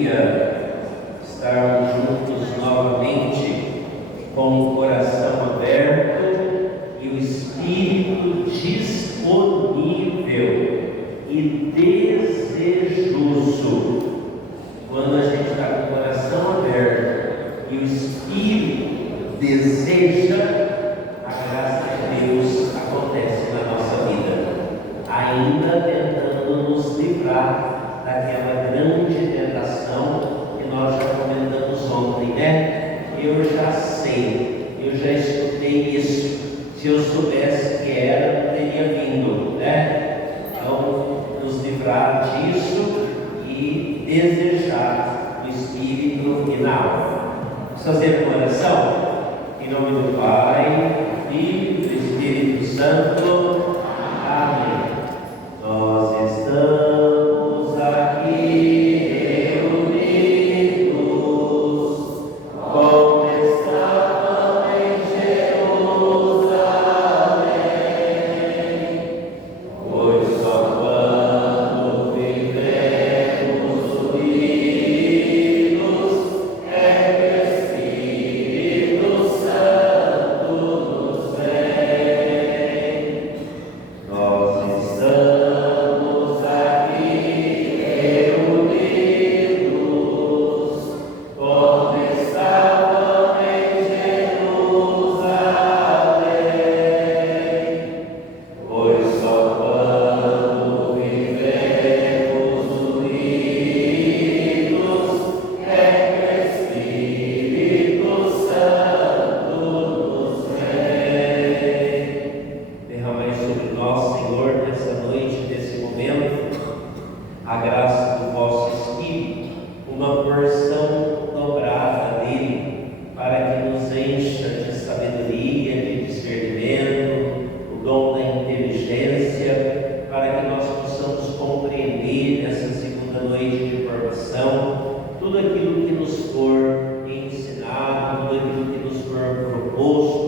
alegria estarmos juntos novamente com o coração aberto e o espírito disponível e desejoso. Quando a gente está com o coração aberto e o espírito deseja, a graça de Deus acontece na nossa vida, ainda tentando nos livrar daquela grande tentação que nós já comentamos ontem, né? Eu já sei, eu já escutei isso. Se eu soubesse que era, não teria vindo, né? Então, nos livrar disso e desejar no espírito e na alma. Vamos fazer uma oração? Em nome do Pai, do Filho e do Espírito Santo. Amém. Nós estamos aqui reunidos, como estavam em Jerusalém, pois só quando vivemos unidos é que o Espírito Santo nos vem. Nós estamos aqui reunidos, como estavam em Jerusalém, pois só quando vivemos unidos é que o Espírito Santo nos vem. Derramai sobre nós, Senhor, nessa noite, nesse momento, a graça do vosso Espírito, uma porção dobrada dele, para que nos encha de sabedoria, de discernimento, o dom da inteligência, para que nós possamos compreender nessa segunda noite de formação tudo aquilo que nos for ensinado, tudo aquilo que nos for proposto,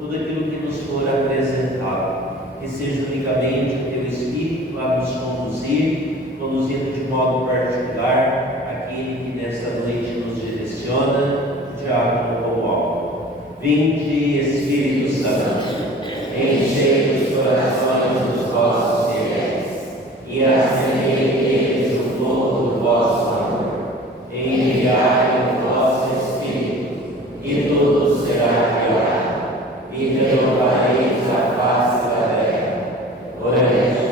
tudo aquilo que nos for apresentado. Que seja unicamente o teu Espírito a nos conduzindo de modo particular aquele que nessa noite nos direciona, o diácono Romualdo. Vinde, Espírito Santo, enchei os corações dos vossos fiéis e acendei neles o fogo do vosso amor. Enviai o vosso Espírito e tudo será criado e renovareis a face da terra. Oremos,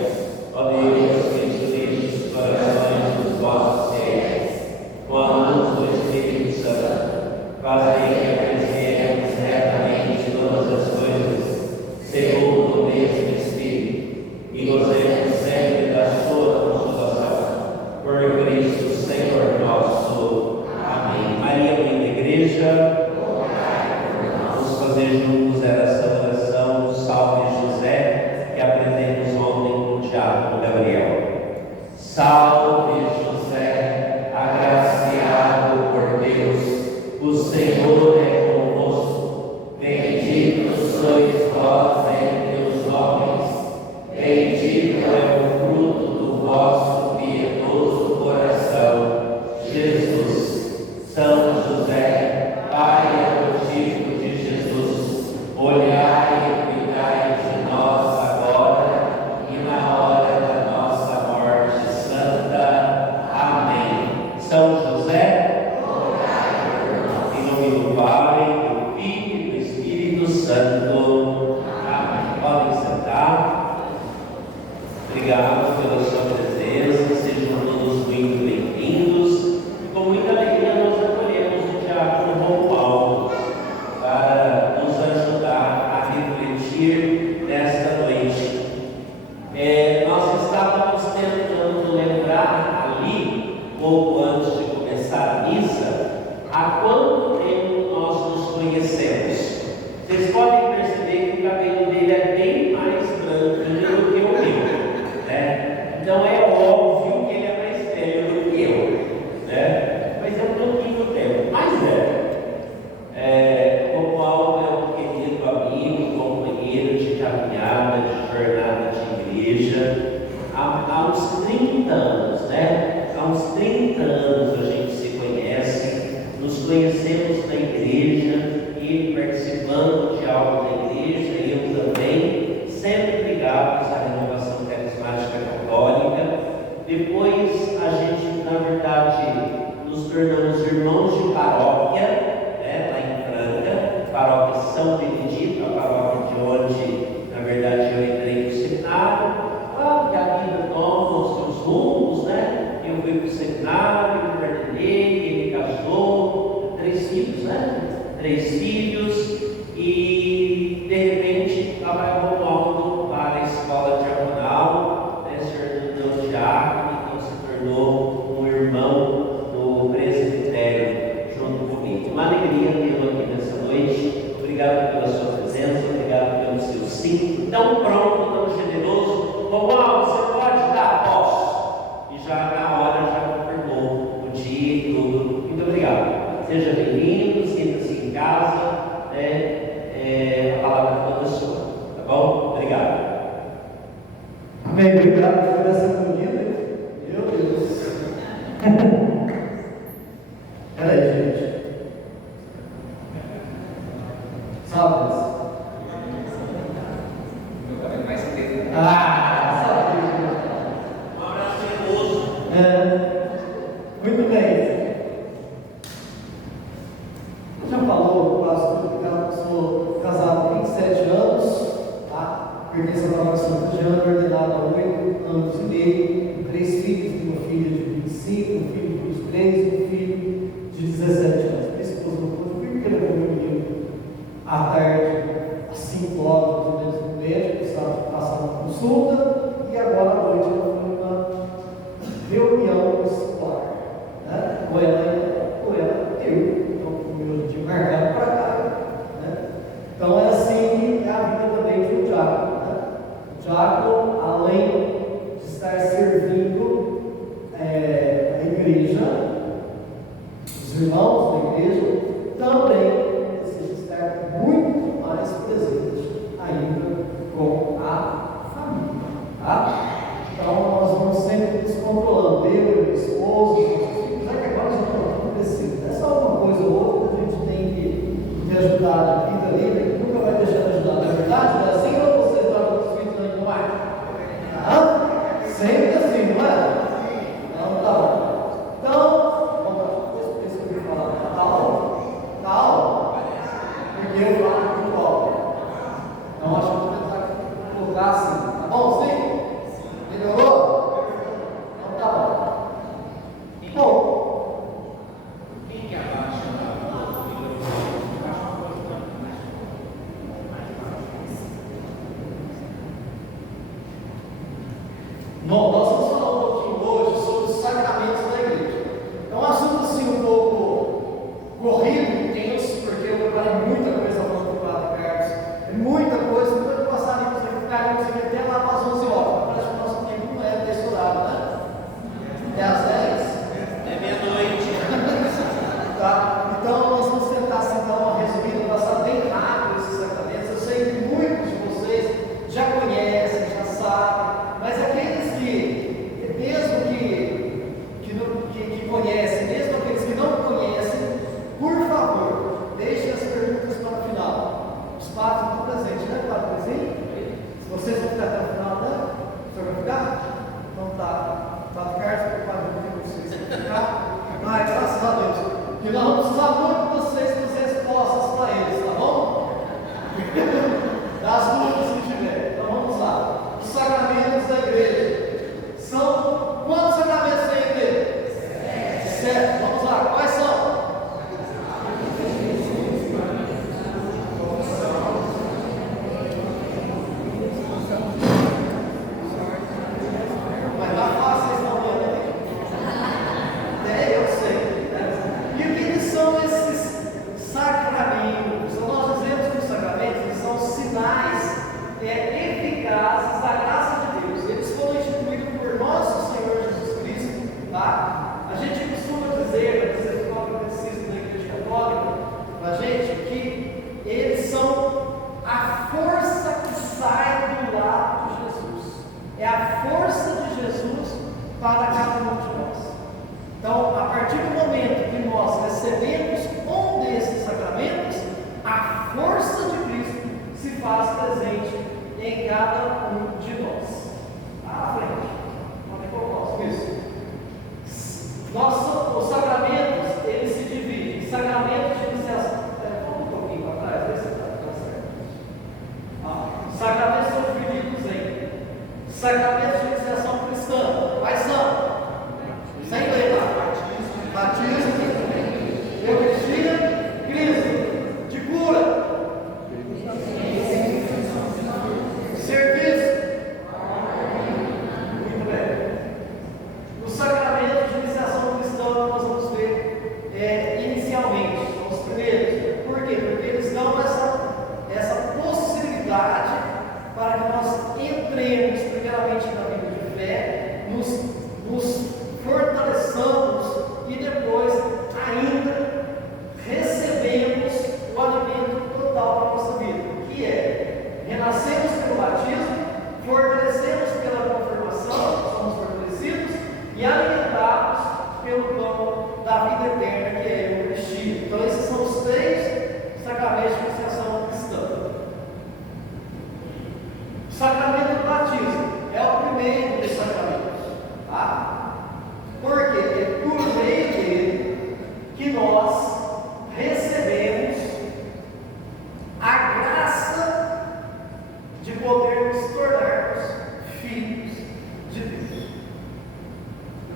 ó Deus, que instruís os corações dos vossos fiéis com a luz do Espírito Santo, fazei que apreciemos retamente todas as coisas segundo o mesmo Espírito e gozemos sempre da sua consolação. Por Cristo Senhor nosso. Amém. Maria, mãe da Igreja, vamos fazer juntos essa oração do Salve José que aprendemos ontem com o diácono Gabriel. Salve José, agraciado por Deus, o Senhor é convosco, bendito sois vós entre os homens, bendito é o fruto do vosso piedoso coração, Jesus. São José, Pai adotivo de Jesus, olhai e cuidai de nós agora e na hora da nossa morte santa. Amém. São José, em nome do Pai, do Filho e do Espírito Santo. Amém. Podem sentar. Obrigado pela sua presença, sejam todos muito bem-vindos. Com muita alegria nós acolhemos o diácono Romualdo para nos ajudar a refletir nesta noite. Nós estávamos tentando lembrar ali, pouco antes de começar a missa, há quanto tempo nós nos conhecemos. Vocês podem perceber que o cabelo dele é bem mais branco do que o meu, né? Então é óbvio que ele é mais velho do que eu, né? Mas é um pouquinho tempo, mais velho. O Paulo é um querido amigo, companheiro de caminhada, de jornada de igreja, há uns 30 anos, né? Há uns 30 anos a gente se Depois a gente, na verdade, nos tornamos irmãos de paróquia, né, lá em Franca, paróquia São Benedito, a paróquia de onde, na verdade, eu entrei no seminário. Claro que a vida toma os seus rumos, né? Eu fui para o seminário, me ordenei, ele casou, 3 filhos, né? 3 filhos, e de repente estava arrumando para a escola diaconal, né? Se ordenou diácono, então se tornou um irmão do presbitério junto comigo. Uma alegria tê-lo aqui nessa noite. Obrigado pela sua presença, obrigado pelo seu sim, tão pronto, tão generoso. Romualdo, você pode dar posse? E já na hora já confirmou o dia e tudo. Muito obrigado. Seja bem-vindo, sinta-se em casa, né? A palavra é toda sua, tá bom? Obrigado. Amém, obrigado por essa comida. Meu Deus. Peraí, gente. Sabe? Sabia. Um abraço generoso. Muito bem. Já falou, pastor, eu sou casado há 27 anos, tá? Pertenço à paróquia Santo Jean, ordenado há 8 anos e meio, 3 filhos, tenho uma filha de 25, um filho de 23, um filho de 17 anos. Minha esposa não pôde vir, porque ela foi menino à tarde, às 5 horas, mais ou menos, no médico, precisava passar uma consulta, e agora à noite ela foi uma reunião escolar, né? Ou ela, eu. Eu tinha marcado para cá, né? Então é assim a vida também de um diácono, né? O diácono, além de estar servindo a igreja, os irmãos da igreja, também precisa estar muito mais presente ainda com a família, tá? Então nós vamos sempre nos controlando, eu e minha esposa, nossos filhos, já que agora já estão tudo crescidos, é só uma coisa ou outra. Tem que ajudar aqui e dali, nunca vai deixar de ajudar. Na verdade, não é assim ou vocês dão os filhos aí, não é? Sempre assim, não é? Não, tá bom. Então, vamos lá, deixa eu ver falar. Tá aula? Porque eu falo muito alto. Então, acho que vou tentar colocar assim. Tá bom, sim? Melhorou? Então, tá bom. Bom.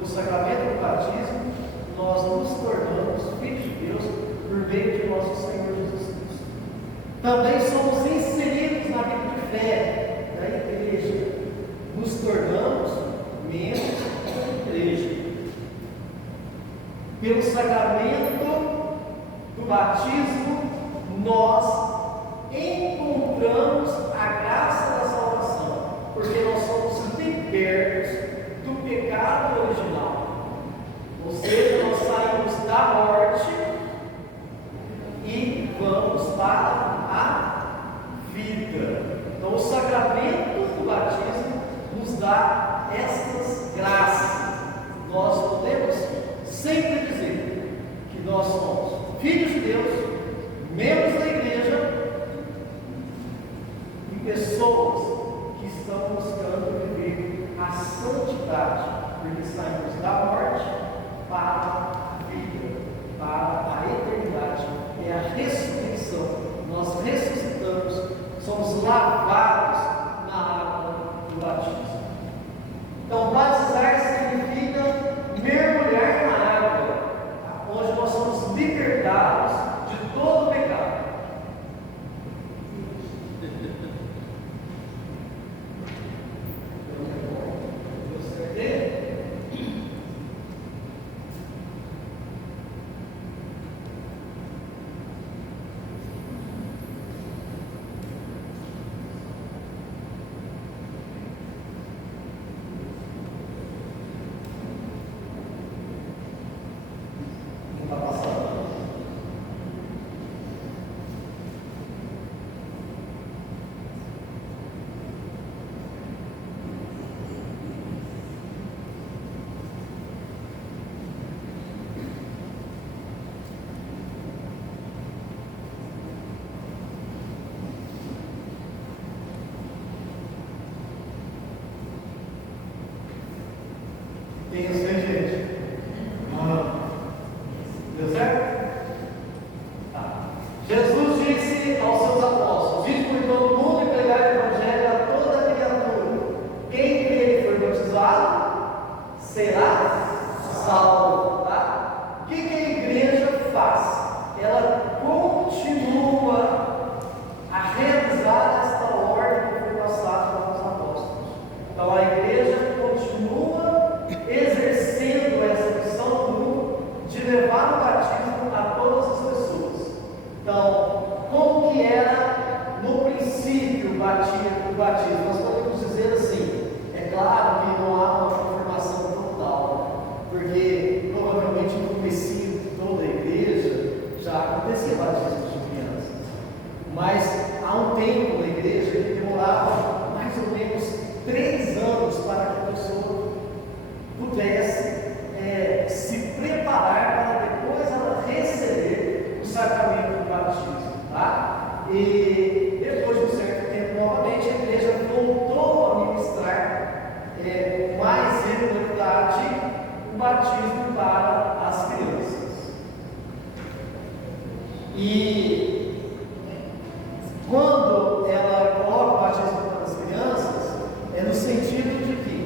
no sacramento do batismo, nós nos tornamos filhos de Deus por meio de nosso Senhor Jesus Cristo. Também somos inseridos na vida de fé da igreja, nos tornamos membros da igreja. Pelo sacramento do batismo, nós encontramos a graça da salvação, porque nós somos libertos do pecado original, ou seja, nós saímos da morte e vamos para a vida. Então, o sacramento do batismo nos dá essas graças. Nós podemos sempre dizer que nós somos filhos de Deus, membros da igreja e pessoas que estão buscando viver a santidade, porque saímos da morte para a vida, para a eternidade. É a ressurreição. Nós ressuscitamos, somos lavados na água do batismo. Então, batizar significa mergulhar na água, onde nós somos libertados de todo o pecado. Está passando. Tem isso, hein, gente? Deu certo? Tá. Jesus disse aos seus apóstolos: ide por todo o mundo e pregai o evangelho a toda criatura. Quem crê e for batizado será salvo. Tá? O que a igreja faz? Ela continua a realizar esta ordem que foi passada pelos apóstolos. Então a igreja continua exercendo essa missão no mundo de levar o batismo a todas as pessoas. Então, como que era no princípio o batismo? Nós podemos dizer assim, é claro que não há uma confirmação total, porque provavelmente no começo de toda a igreja já acontecia batismo de crianças, mas há um tempo na igreja que demorava mais ou menos 3 anos para que a pessoa pudesse se preparar para depois ela receber o sacramento do batismo, tá? E depois de um certo tempo, novamente, a igreja voltou a ministrar com mais regularidade o batismo para as crianças. E quando ela coloca o batismo para as crianças, é no sentido de que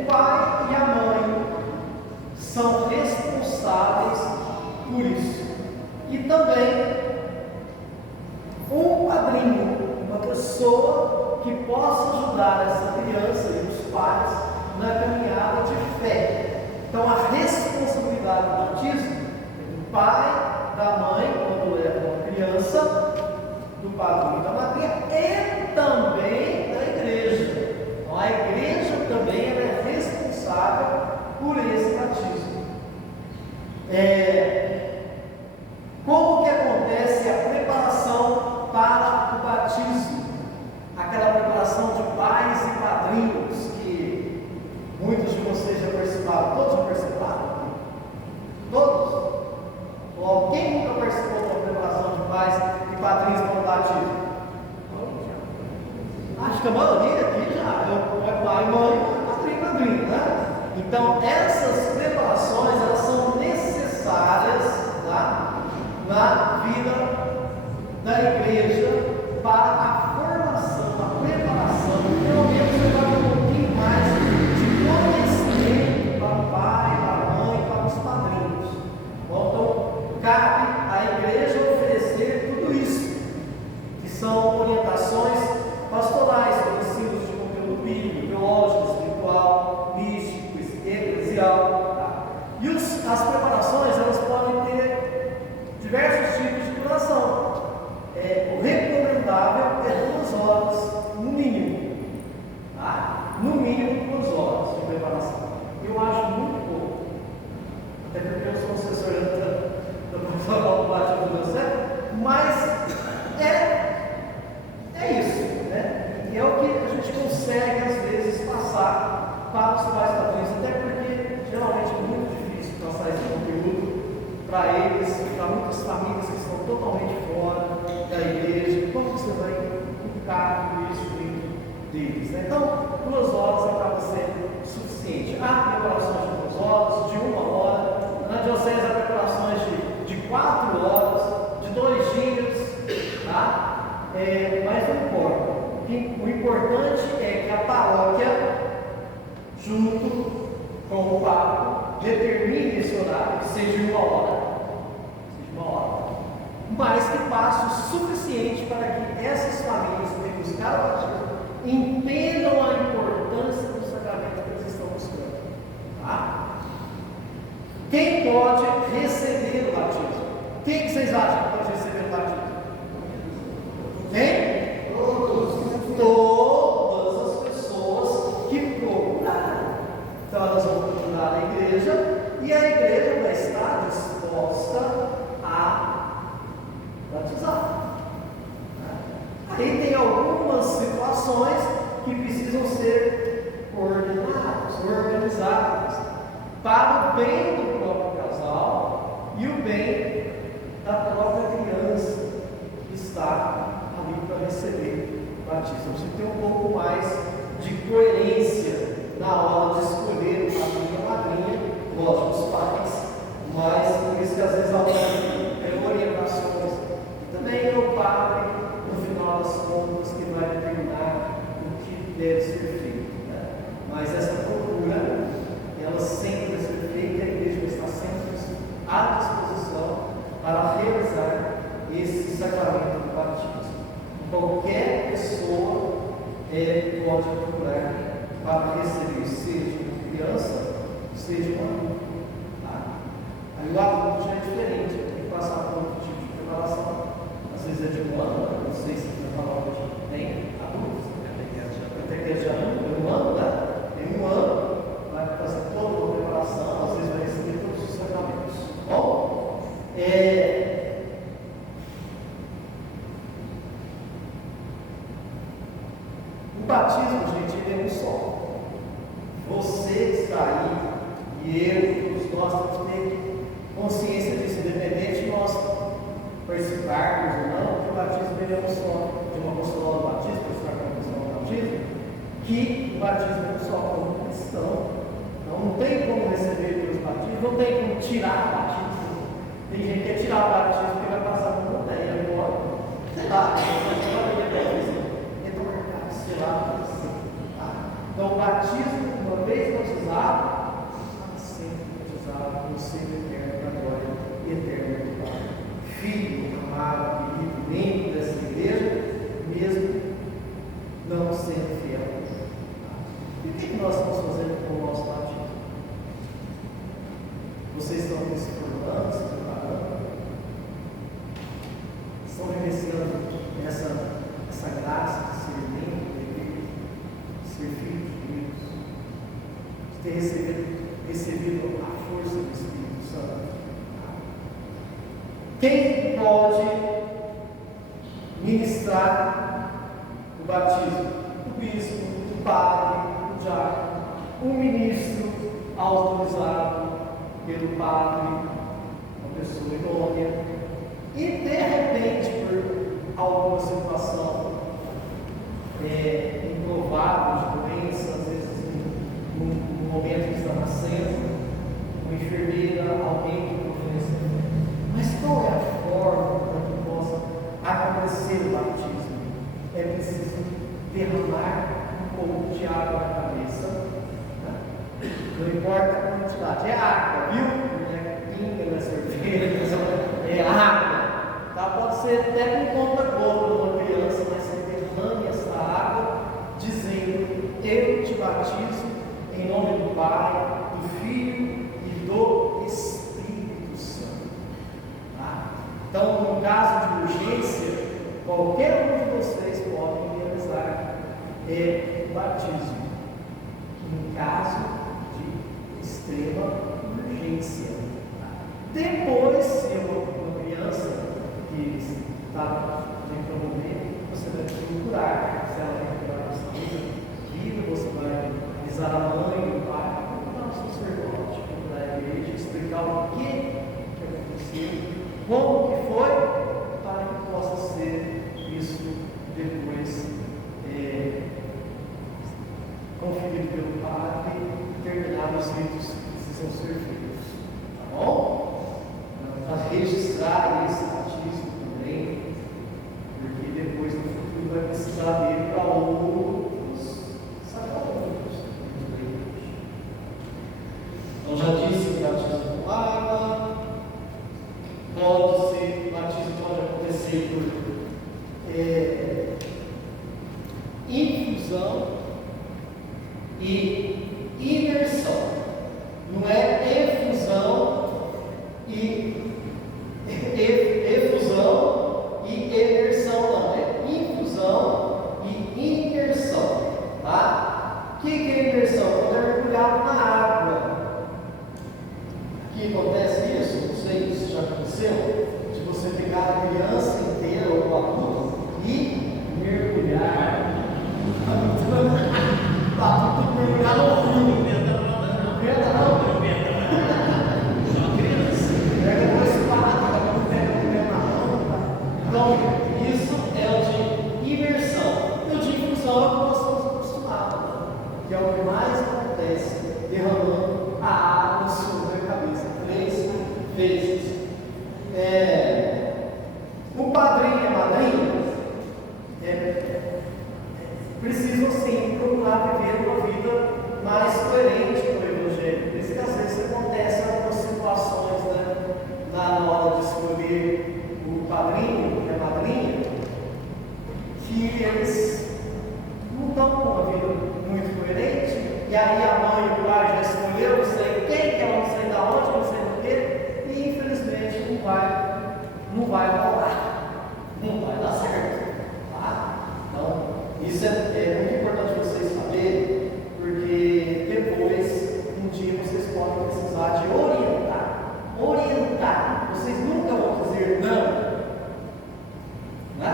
o pai e a mãe são responsáveis por isso. E também um padrinho, uma pessoa que possa ajudar essa criança e os pais na caminhada de fé. Então a responsabilidade do batismo é do pai, da mãe, quando leva uma criança, do padrinho e da madrinha, e também da igreja. Então a igreja também ela é responsável por esse batismo. Como que acontece a preparação para o batismo? Aquela preparação de pais e padrinhos que muitos de vocês já participaram. Todos já participaram? Todos? Ou alguém nunca participou da preparação de pais e padrinhos para o batismo? Acho que a maioria aqui já é pai, mãe, padrinho, padrinho, né? Então essas preparações elas são necessárias, tá? Na vida da igreja para a formação, a preparação, pelo menos levar um pouquinho mais de conhecimento especial. Tá? E as preparações, elas podem ter diversos tipos de duração. O recomendável é 2 horas, no mínimo. Tá? No mínimo 2 horas de preparação. Eu acho muito pouco. Até porque eu sou assessor da pastoral do batismo do meu cérebro, mas é isso, né? E é o que a gente consegue, às vezes, passar para os pais padrinhos, até porque geralmente é muito difícil passar esse conteúdo para eles, para muitas famílias que estão totalmente fora da igreja. Como você vai inculcar tudo isso dentro deles, né? Então, 2 horas acaba sendo suficiente. Há preparações de 2 horas, de 1 hora, na diocese há preparações de 4 horas, de 2 dias, tá? Mas não importa. O importante é que a paróquia, junto com o Papa, determine esse horário, que seja 1 hora. Mas que passe o suficiente para que essas famílias que têm buscado o batismo entendam a importância do sacramento que eles estão buscando. Tá? Quem pode receber o batismo? Quem que vocês acham que pode receber o batismo? Quem? Todas as pessoas que procurarem. Então elas vão procurar a igreja e a igreja vai estar disposta a batizar. Aí tem algumas situações que precisam ser coordenadas, organizadas, para o bem do próprio casal e o bem da própria criança que está ali para receber o batismo. Você tem um pouco mais de coerência na hora de escolher o padrinho ou a madrinha, lógico, os pais, mas por isso que às vezes há orientações. E também é o padre, no final das contas, que vai determinar o que deve ser feito. Né? Mas essa procura, ela sempre deve ser feita, a igreja está sempre à disposição para realizar esse sacramento do batismo. Qualquer pessoa pode procurar para receber, seja uma criança, seja um adulto. Tá? Aí o adulto já é diferente, tem que passar por outro tipo de preparação. Às vezes é de 1 ano, não sei se você falar hoje tem adultos, até que já é 1 ano, né? Tem 1 ano, vai fazer toda uma preparação, às vezes vai receber todos os sacramentos. Bom, o batismo, gente, ele é um só. Você que está aí, e eu, todos nós temos que ter consciência disso, independente de nós participarmos ou não, que o batismo ele é um só. De uma apostolado do batismo, participar com a apostolado do batismo, que o batismo é um só como cristão. Então não tem como receber pelos batismos, não tem como tirar o batismo. Tem gente que quer tirar o batismo porque vai passar por montanha agora. Sei lá, então, o batismo, uma vez batizado, para sempre batizado, no seio eterno da glória eterna do Pai. Filho, amado, querido, membro dessa igreja, mesmo não sendo fiel. E o que nós estamos fazendo com o nosso batismo? Vocês estão se formando, se preparando? Estão vivenciando essa graça de ser membro da igreja, ser filho de Deus, de ter recebido a força do Espírito Santo? Quem pode ministrar o batismo? O bispo, o padre, o diácono, o ministro autorizado pelo padre, uma pessoa idônea. E de repente, por alguma situação improvável de doença, às vezes no momento que está nascendo, uma enfermeira, alguém que oferece. Mas qual é a forma para que possa acontecer o batismo? É preciso derramar um pouco de água na cabeça. Né? Não importa a quantidade, é água, viu? Não é pinga, não é cerveja, é água. Tá? Pode ser até com conta-gota uma criança, mas você derrame essa água, dizendo: eu te batizo em nome do Pai, do Filho qualquer um de vocês pode realizar batismo em caso de extrema urgência. Depois, se uma criança que está dentro do momento, você vai procurar, se ela tem que curar a sua vida, você vai avisar a mãe, o pai, procurar o sacerdote, procurar a igreja, explicar o que aconteceu, como que foi, para que possa ser isso depois conferido pelo padre e terminar os ritos que precisam ser feitos. Tá bom? Para registrar esse batismo também, porque depois no futuro vai precisar dele para outros sacramentos da igreja. Então já disse que batismo com água, batismo pode acontecer por infusão e imersão. Não é efusão e efusão e emersão, não. É infusão e imersão. Tá? O que é imersão? Quando é mergulhado na água. Aqui acontece isso, não sei se já aconteceu, de você pegar a criança inteira ou o adulto e mergulhar. Tá tudo mergulhado no rio. Não pega não. Pega dois patos, não pega o pé na mão. Então, isso é o de imersão. E o de infusão é o que nós estamos acostumados, que é o que mais acontece, derramando a água sobre a cabeça 3 vezes. O padrinho e a madrinha precisam sim procurar viver uma vida mais coerente com o Evangelho. Por isso que às vezes acontecem algumas situações, né, na hora de escolher o padrinho e a madrinha, que eles não estão com uma vida muito coerente, e aí a mãe e o pai já escolheram, não sei quem, que ela não sei de onde, não sei do quê, e infelizmente não vai rolar, não vai dar certo. Tá? Então, isso é muito importante vocês saberem, porque depois, um dia, vocês podem precisar de orientar. Vocês nunca vão dizer não. Né?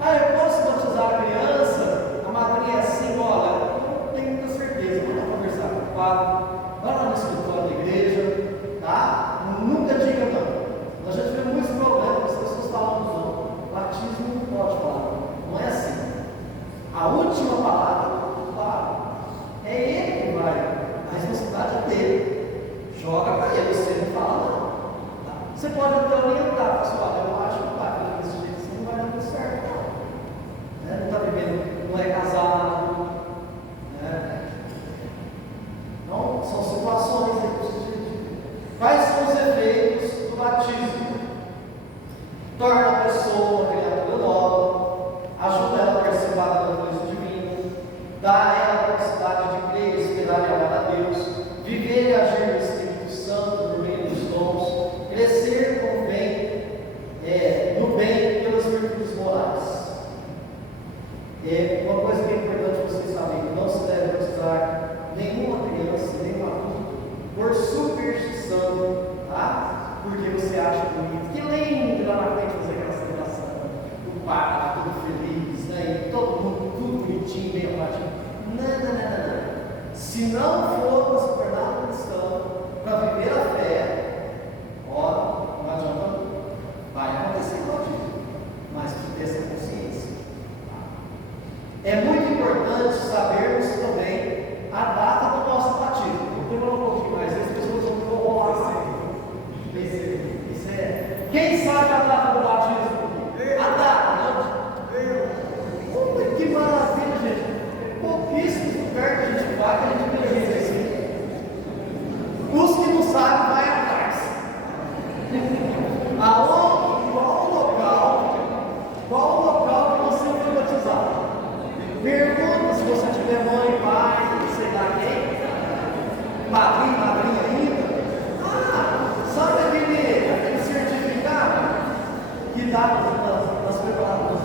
Eu posso batizar a criança? A madrinha é assim, olha, eu não tenho muita certeza, vamos lá conversar com o padre, vai lá no escritório da igreja, tá? Nunca diga não. Nós já tivemos muitos problemas, as pessoas falam não. Batismo não pode falar, não é assim. A última palavra do padre é ele que vai, a responsabilidade é dele. Joga para ele, você não fala não. Tá? Você pode até orientar, pessoal, eu acho que vai desse jeito assim não vai dar muito certo, não. Não está vivendo, não é casado. Né? Então, são situações que precisa de. Quais são os efeitos do batismo? Torna a pessoa uma criatura nova, ajuda ela a participar da natureza divina, dá a ela a capacidade de crer, esperar e amar a Deus, viver e agir no Espírito Santo, por meio dos dons, crescer com bem, no bem pelas virtudes morais. Uma coisa que é importante vocês saberem, que não se deve batizar nenhuma criança, nenhum adulto, por superstição, tá? Porque você acha bonito, que lembra lá na frente fazer aquela celebração, o padre todo feliz, né? E todo mundo, tudo bonitinho, bem arrumadinho. Não. Se não for para se tornar cristão, para viver a fé, não adianta, vai acontecer com a gente, mas que ter essa consciência. É muito importante sabermos também a data do nosso batismo. Vou demorar um pouquinho mais, as pessoas vão rolar assim. Quem sabe a data do batismo? A data, não? Que maravilha, gente. Pouquíssimos lugares que a gente vai, que a gente vê gente assim. Os que não sabem, vai atrás. Qual o local que você foi batizado? Pergunta se você tiver mãe, pai, sei lá quem, padrinho, madrinha ainda. Sabe aquele certificado que dá nas preparações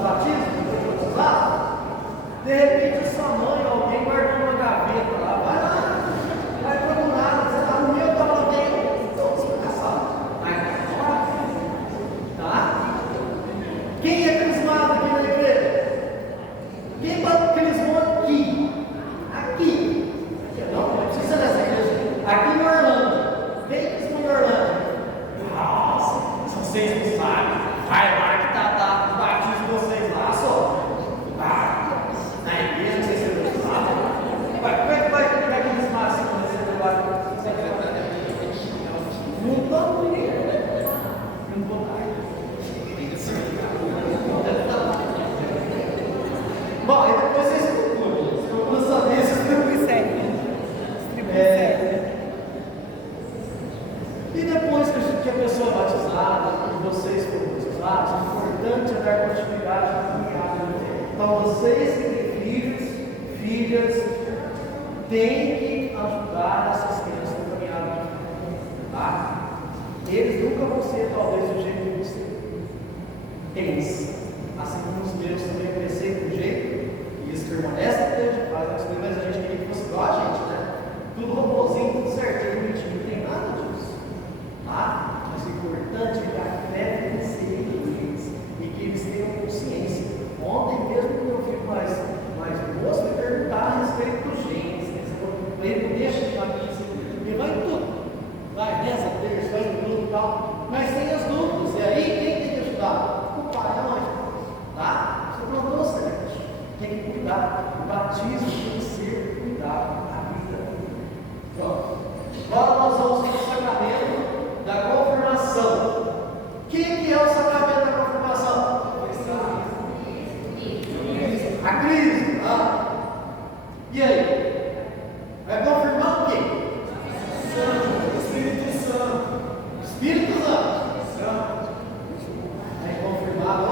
vocês que têm filhas, têm que ajudar essas crianças a caminhar, tá? Eles nunca vão ser, talvez, do jeito que você pensa. Assim como os meus também cresceram do jeito, e eles permanecem na igreja, fazem as coisas, mas a gente queria que fosse igual a gente, né? Tudo robôzinho, tudo certinho, bonitinho, não tem nada disso, tá? Mas o importante é que a fé vencer eles e que eles tenham consciência. Ontem mesmo, quando eu fico mais moço, me perguntar a respeito dos genes, né? Ele não deixa de falar isso, ele vai em tudo, vai, reza, terça, vai no grupo e tal, mas tem as dúvidas, e aí quem tem que ajudar? O pai e a mãe, tá? Você plantou semente, tem que cuidar, o batismo tem que ser cuidado da vida. Pronto. Agora nós vamos para o sacramento da confirmação. O que é o sacramento da confirmação? A crise. E aí? Vai confirmar o quê? Espírito Santo. Espírito Santo. Vai confirmar o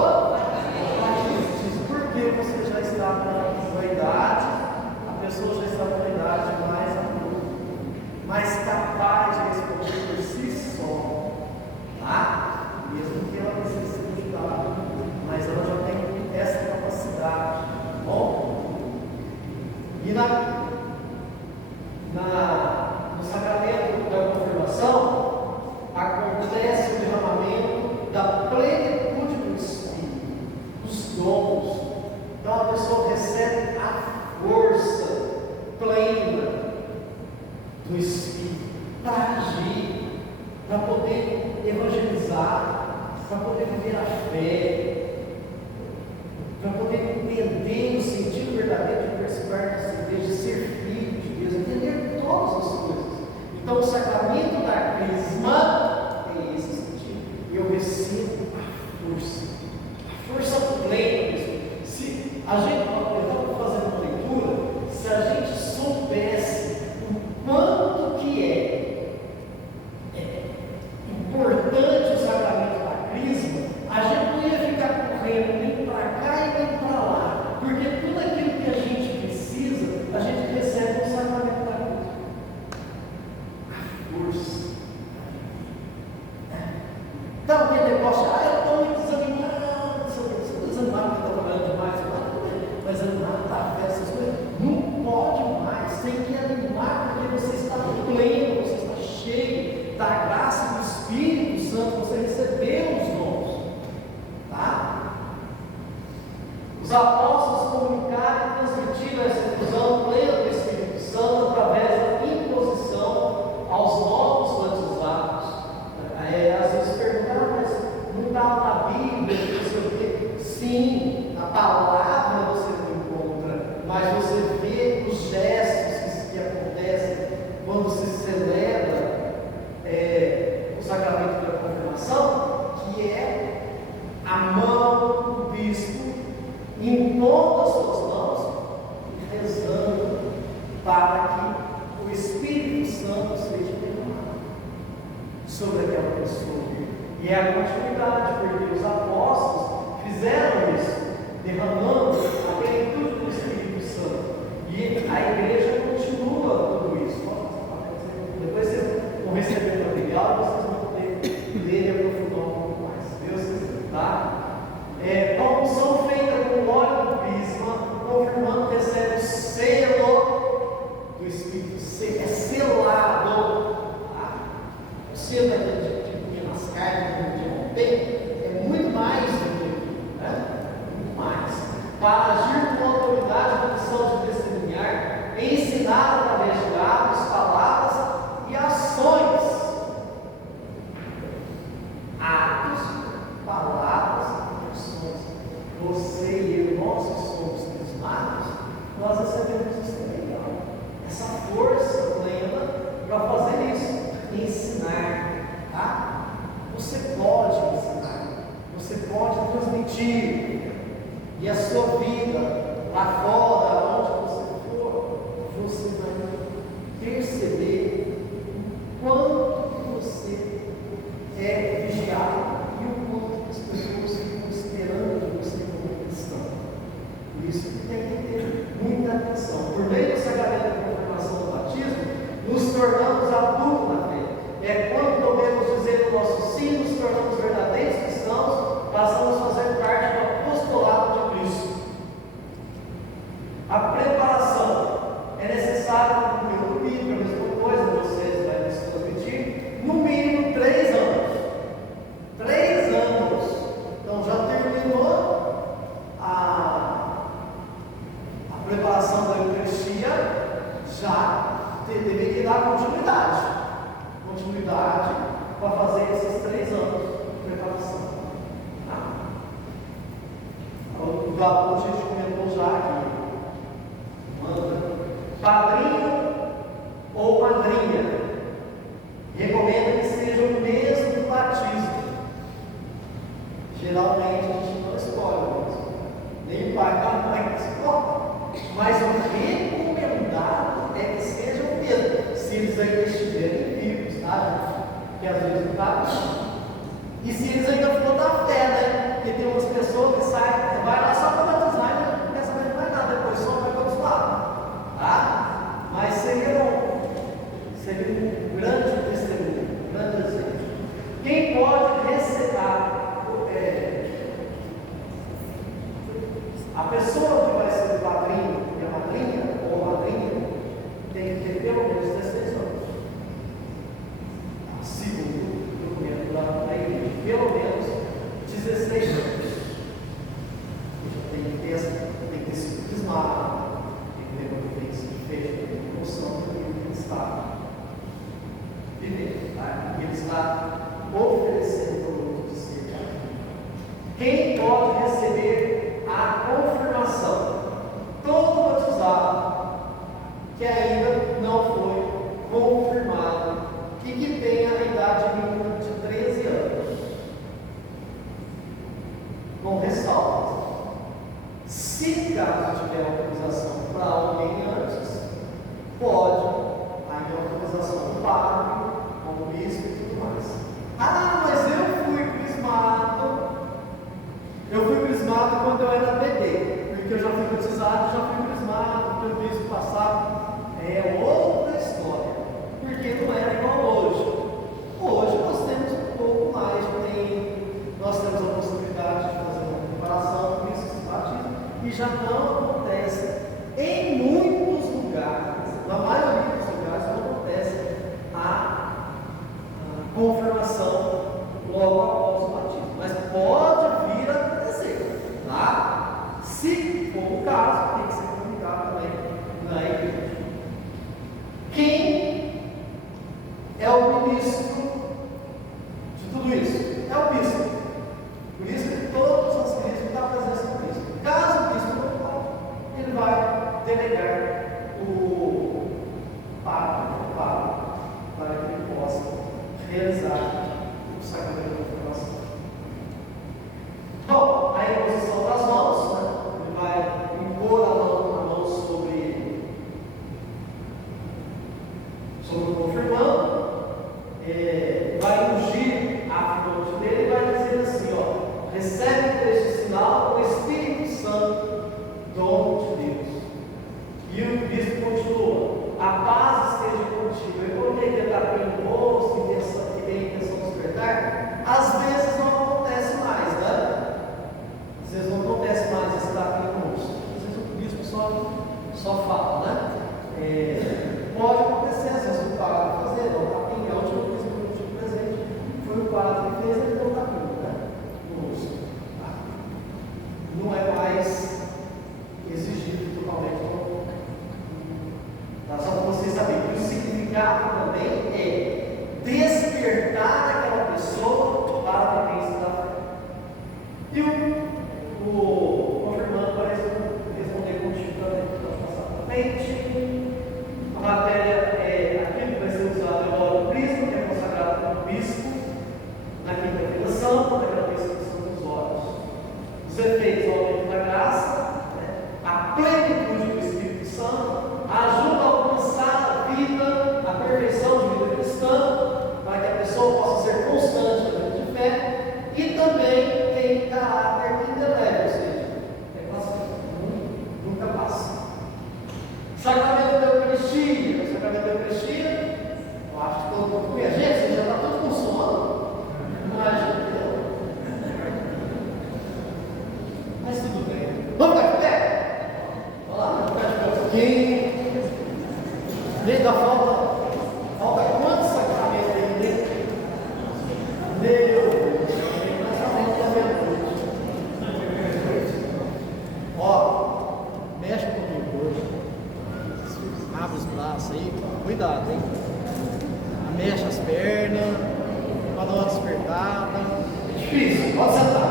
batismo. Porque você já está na idade, a pessoa já está na idade mais adulta, mais capaz de responder por si só, tá? Mesmo que ela precise ser ajudada, mas ela já tem essa capacidade, tá bom? E no sacramento da confirmação, acontece o derramamento da plenitude do Espírito, dos dons. Então a pessoa recebe a força plena do Espírito para agir, para poder evangelizar, para poder viver a fé, para poder entender o sentido verdadeiro de participar dessa igreja, de ser filho de Deus, entender todas as coisas. Então o sacramento da crisma tem esse sentido. Eu recebo a força plena mesmo. Se a gente, eu estava fazendo uma leitura, se a gente soubesse o quanto que é importante o sacramento da crisma, a gente não ia ficar correndo nem para cá e nem para lá, porque tudo aquilo que a gente precisa, a gente recebe no sacramento da crisma. A força. Então, aquele negócio, eu estou muito desanimado, desanimado porque está trabalhando demais, mas desanimado da fé, essas coisas, não pode mais, tem que animar, porque você está pleno, você está cheio da graça do Espírito Santo, você recebeu os dons, tá? Os apóstolos comunicaram e transmitiram essa infusão plena do Espírito Santo através da imposição aos novos batizados. Às vezes perguntaram, mas não está na Bíblia, não sei o quê. Sim, a palavra você não encontra, mas você vê os gestos que acontecem quando se celebra o sacramento da confirmação, que é a mão do bispo impondo as suas mãos e rezando para que o Espírito Santo seja derramado sobre aquela pessoa. E é a continuidade, porque os apóstolos fizeram isso, derramando a plenitude do Espírito Santo. E a igreja continua tudo isso. Depois vocês vão receber o material, vocês vão poder ler e aprofundar um pouco mais. Deus quiser, tá? A unção feita com o óleo do crisma, confirmando, recebe o selo do Espírito. É selado. Tá? O selo de nas cartas de ontem é muito mais do que aquilo, né? Muito mais. Para agir com autoridade na missão de testemunhar, ensinar através de atos, palavras e ações. Atos, palavras e ações. Você e eu, nós que somos crismados, nós recebemos isso também, essa força plena para fazer isso, ensinar, tá? Você pode ensinar, você pode transmitir, e a sua vida lá fora, onde você for, você vai perceber o quanto você é vigiado e o quanto as pessoas ficam esperando de você como cristão. Por isso, o nosso sim, nos tornamos verdadeiros cristãos, passamos a fazer parte do apostolado de Cristo. A preparação é necessária no período bíblico, a mesma coisa, vocês vai nos transmitir, no mínimo 3 anos. 3 anos. Então já terminou a preparação da Eucaristia, já deveria dar continuidade para fazer esses 3 anos de preparação. O Platão, a gente comentou já aqui. Padrinho ou madrinha, recomenda que seja o mesmo batismo. Geralmente a gente não escolhe mesmo, nem o pai nem a mãe escolhe, mas o recomendado é que seja o mesmo, se eles ainda estiverem vivos, tá? Que às vezes não está vivo. E se eles ainda for da fé, né? Porque tem umas pessoas que saem, vai lá só para batizar e não quer saber mais nada, depois só vai abençoar, tá? Mas seria um grande testemunho, um grande exemplo. Quem pode receber a pessoa que vai ser o padrinho e a madrinha, ou a madrinha, tem que ter pelo menos 16 anos. Segundo o documento da igreja, pelo menos 16 anos. Tem que ter sido crismado, tem que ter uma vivência de fé, tem que ter noção do que ele está vivendo, tá? E ele está oferecendo para o outro de ser. Quem pode receber a confirmação? Todo batizado que ainda não foi confirmado e que tem a idade mínima de 13 anos. Com ressalvas. Se caso tiver autorização para alguém antes, pode, aí a autorização do padre, como bispo e tudo mais. Ah, mas eu fui crismado quando eu era bebê, porque eu já fui batizado, já fui crismado, porque o bispo passado. É outra história, porque não era igual hoje. Hoje nós temos um pouco mais, nós temos a possibilidade de fazer uma comparação com esses batismos, e já não acontece em muitos lugares, na maioria dos lugares não acontece a confirmação logo após o batismo, mas pode vir a acontecer, tá? Se for o caso, tem que ser comunicado também na igreja. Quem é o ministro de tudo isso? É o bispo. Por isso que todas as igrejas estão presentes no bispo. Caso o bispo não pode, ele vai delegar o padre para que ele possa realizar o sacramento da confirmação. Bom, a imposição das mãos, né? Ele vai impor a mão sobre o confirmando, vai ungir a fronte dele e vai dizer assim, ó, recebe este sinal o Espírito Santo, dom de Deus. E o bispo continua, a paz esteja contigo. Eu coloquei que ele está com o rosto, que tem intenção pernas, para dar uma despertada. É difícil, pode sentar.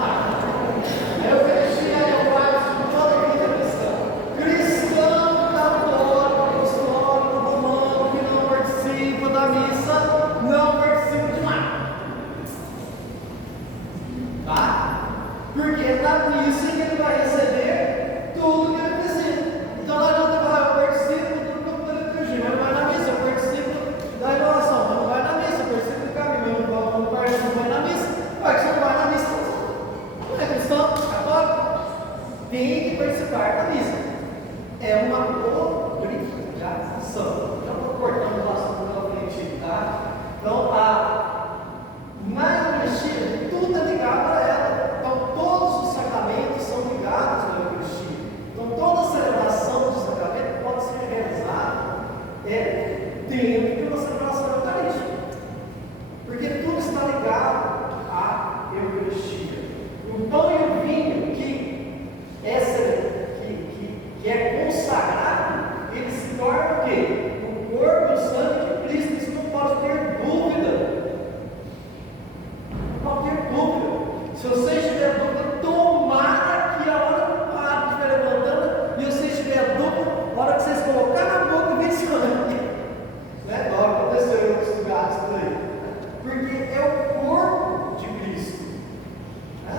A Eucaristia é parte de toda a vida cristã, católico, apostólico, romano, que não participa da missa, não participa de nada. Tá? Porque na missa que ele vai receber tudo que ele precisa. Então não adianta falar, eu participo da liturgia, mas não vai na missa, eu participo da oração, mas não vai na missa, eu participo do caminho, mas não vai na missa. Vai que você não vai na missa, não é cristão, católico, tem que participar da missa. É uma obrigação. Já estou cortando bastante pela frente, tá? Então, na Eucaristia, tudo é ligado a ela. Então, todos os sacramentos são ligados à Eucaristia. Então, toda celebração de sacramento pode ser realizada dentro de uma celebração eucarística. Porque tudo está ligado à Eucaristia. O pão e o vinho que é consagrado, ele se torna o quê? O corpo e o sangue de Cristo. Isso não pode ter dúvida. Não pode ter dúvida. Se você estiver dúvida, tomara que a hora que o padre estiver levantando e você estiver dúvida, a hora que vocês colocarem na boca, vem sangue. Né? Na hora que aconteceu em outros lugares por aí. Porque é o corpo de Cristo. Né?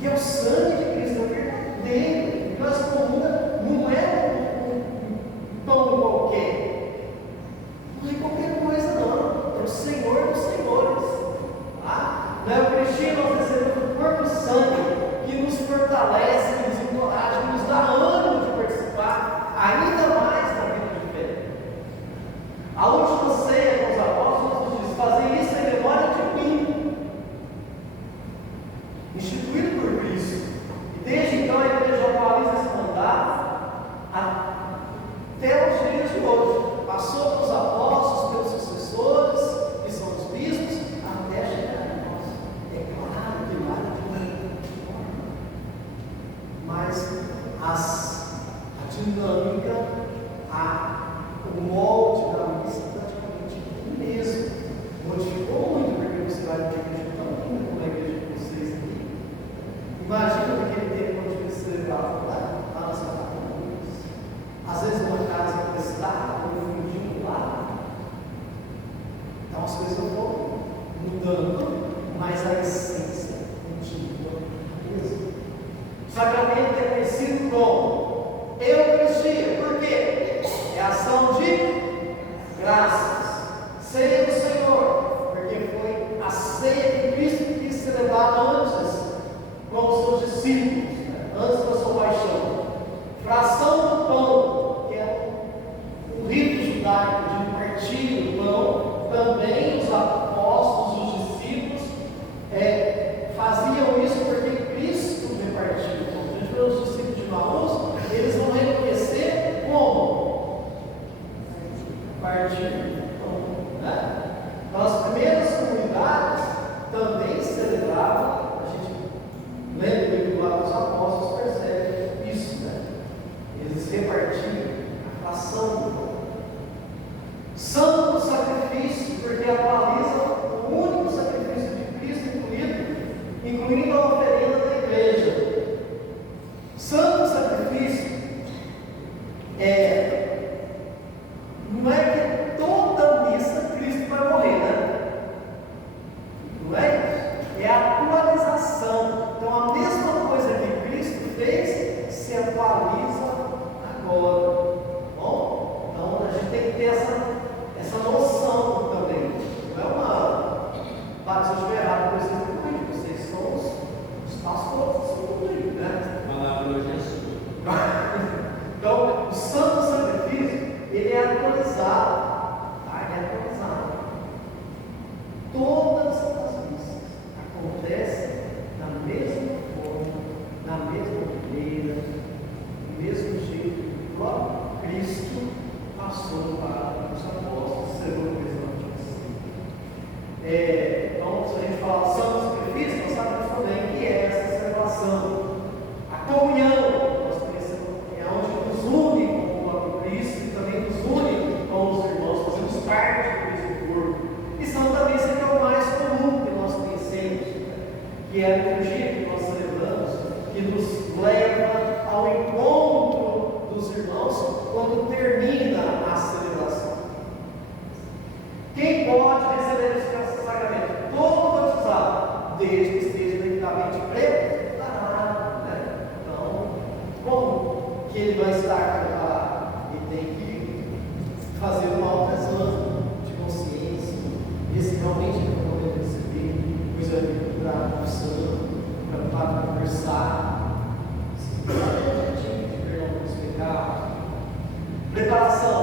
E é o sangue de Cristo, é o verdadeiro. E nós comungamos, não é um pão qualquer. Não é qualquer coisa, não. É o Senhor dos Senhores. Tá? Na Eucaristia nós recebemos o corpo e sangue que nos fortalece, que nos encoraja, que nos dá ânimo de participar ainda mais da vida de fé. A última ceia com os apóstolos nos diz: fazer isso em memória de mim, instituído por Cristo. E desde então a igreja atualiza esse mandato até os dias de hoje. Passou pelos apóstolos, pelos sucessores, que são os bispos, até chegar a nós. É claro que nada de mas a dinâmica, o molde da missa é praticamente o mesmo. Modificou muito, porque você vai ter igreja tão linda como a igreja de vocês aqui. Imagina naquele tempo onde eles celebravam lá nas catacumbas. Às vezes uma casa emprestada, um fundinho lá. Então as coisas vão mudando, mas a essência continua a mesma. O sacramento é conhecido como Eucaristia. Por quê? É ação de graças. Ceia do Senhor, porque foi a ceia que Cristo quis celebrar antes com os seus discípulos, antes da sua paixão. Fração do pão, que é o rito judaico de partir o pão, também os apóstolos, os discípulos, faziam isso porque Cristo repartiu o pão. A gente vê os discípulos de Maús, eles vão reconhecer como partir o pão. Né? Então, as primeiras comunidades também celebravam. A gente lendo o livro lá dos apóstolos percebe isso, né? Eles repartiam a fração do pão. Santo do sacrifício, porque atualiza o único sacrifício de Cristo incluindo a oferenda da igreja. Santo do sacrifício não é que toda missa Cristo vai morrer, né? Não é isso? É a atualização. Então a mesma coisa que Cristo fez se atualiza agora. Bom, então a gente tem que ter essa noção também. Não é uma. Se eu estiver errado, vocês são os Quem pode receber esse sacramento? Todo batizado, desde que esteja devidamente preparado, né? Então, como que ele vai estar preparado? Ele tem que fazer um autoexame de consciência, ver se realmente ele vai poder receber o exame para o santo, para conversar, se de perdão dos pecados. Preparação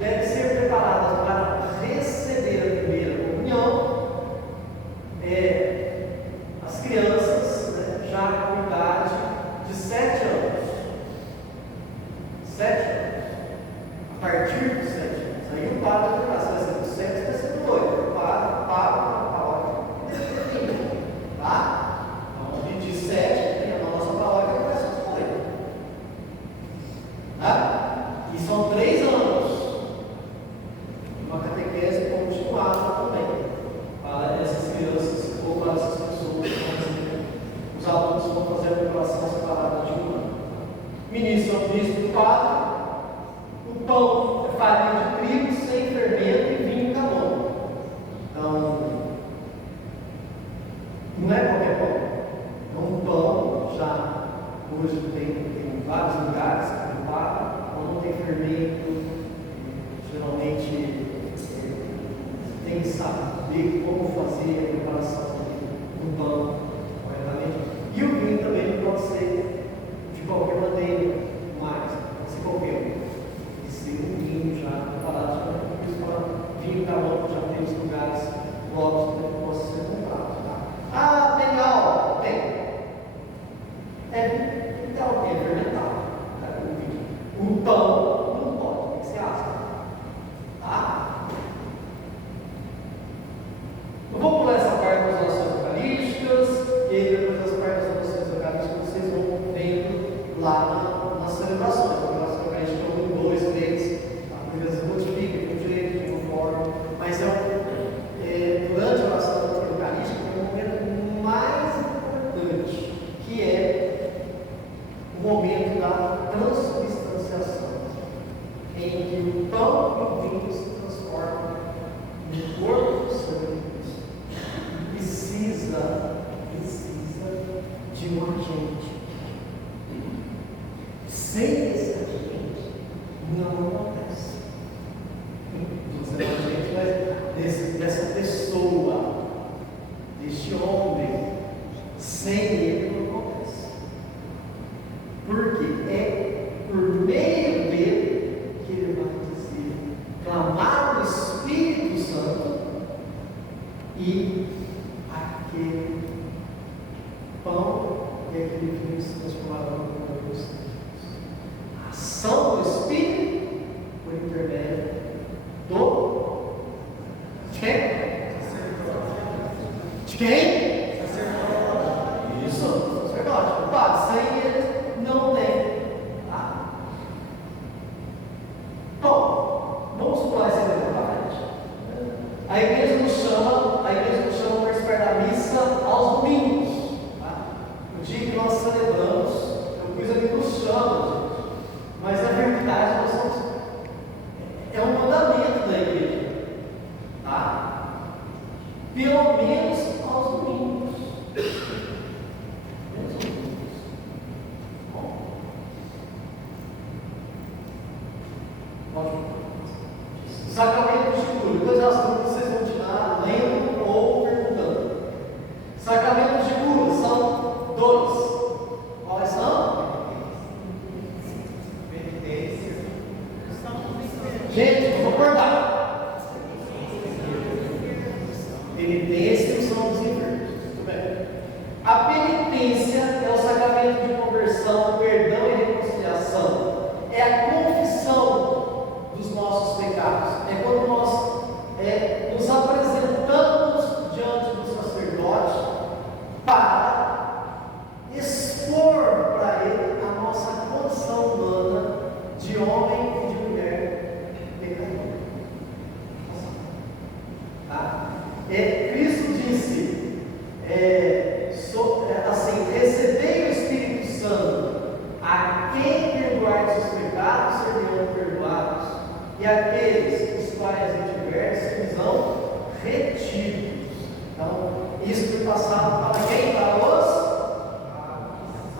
deve ser preparada para receber a primeira comunhão. As crianças, né, já com idade de 7 anos. 7 anos. A partir dos 7 anos. Aí o padre vai preparar. Se vai ser do 7, vai ser do 8. O padre para a hora definitiva. Tá? Então, de 7, tem a nossa palavra que vai ser do 8. Tá? E são 3 anos. Uma catequese continuada também para essas crianças ou para essas pessoas. Os adultos vão fazer a preparação separada de um ano. Ministro ao bispo do padre. O pão é farinha de trigo sem fermento e vinho canônico. Então, não é qualquer pão. É um pão já hoje tem vários lugares que preparam, não tem fermento, geralmente tem que saber como fazer a preparação do pão corretamente. E o vinho também não pode ser de qualquer maneira, mas pode ser qualquer um. Tem que ser um vinho já preparado, vinho canônico, já tem os lugares próprios que possa ser comprado. Tá? Tem álcool? Tem. Tem álcool, é fermentado. Tá? O pão não pode, tem que ser ácido. Tá? Eu vou pular essa parte das orações eucarísticas, e aí depois das partes das orações eucarísticas vocês vão vendo lá nas celebrações. A oração eucarística é 1, 2, 3, a primeira se modifica de um jeito, de uma forma, mas durante a oração eucarística é o momento mais importante, que é o momento da transubstanciação, em que o pão e o vinho se transformam no corpo do sangue de Cristo. Precisa de um agente. Sem esse agente, não acontece. Você é um agente dessa pessoa, deste homem. Sem ele não acontece. Porque é por meio dele que ele vai dizer, clamar o Espírito Santo e aquele pão e aquele vinho se transformarão no corpo de Deus. A ação do Espírito por intermédio de quem? De quem? Isso, sacerdote. O padre, sem ele não tem. Tá? Bom, vamos pular esse elemento para frente. A igreja nos chama para participar da missa aos domingos. Tá? No dia que nós celebramos, eu pus ali nos chama, gente. Mas na verdade nós somos. É um mandamento da igreja. Tá? Pelo menos aos domingos. Sacramento de cura. Depois vocês vão tirar lendo ou perguntando. Sacramentos de cura são 2. Quais são? Gente, vou acordar. Penitência e unção dos enfermos. Tudo bem. A penitência é o sacramento de conversão, perdão e reconciliação. É a confissão dos nossos pecados. É quando nós nos apresentamos diante do sacerdote para expor para ele a nossa condição humana de homem e de mulher pecador. Tá? Cristo disse assim: recebei o Espírito Santo, a quem perdoardes os pecados serão perdoados, e aqueles os quais não tiver, se passaram para quem? Para os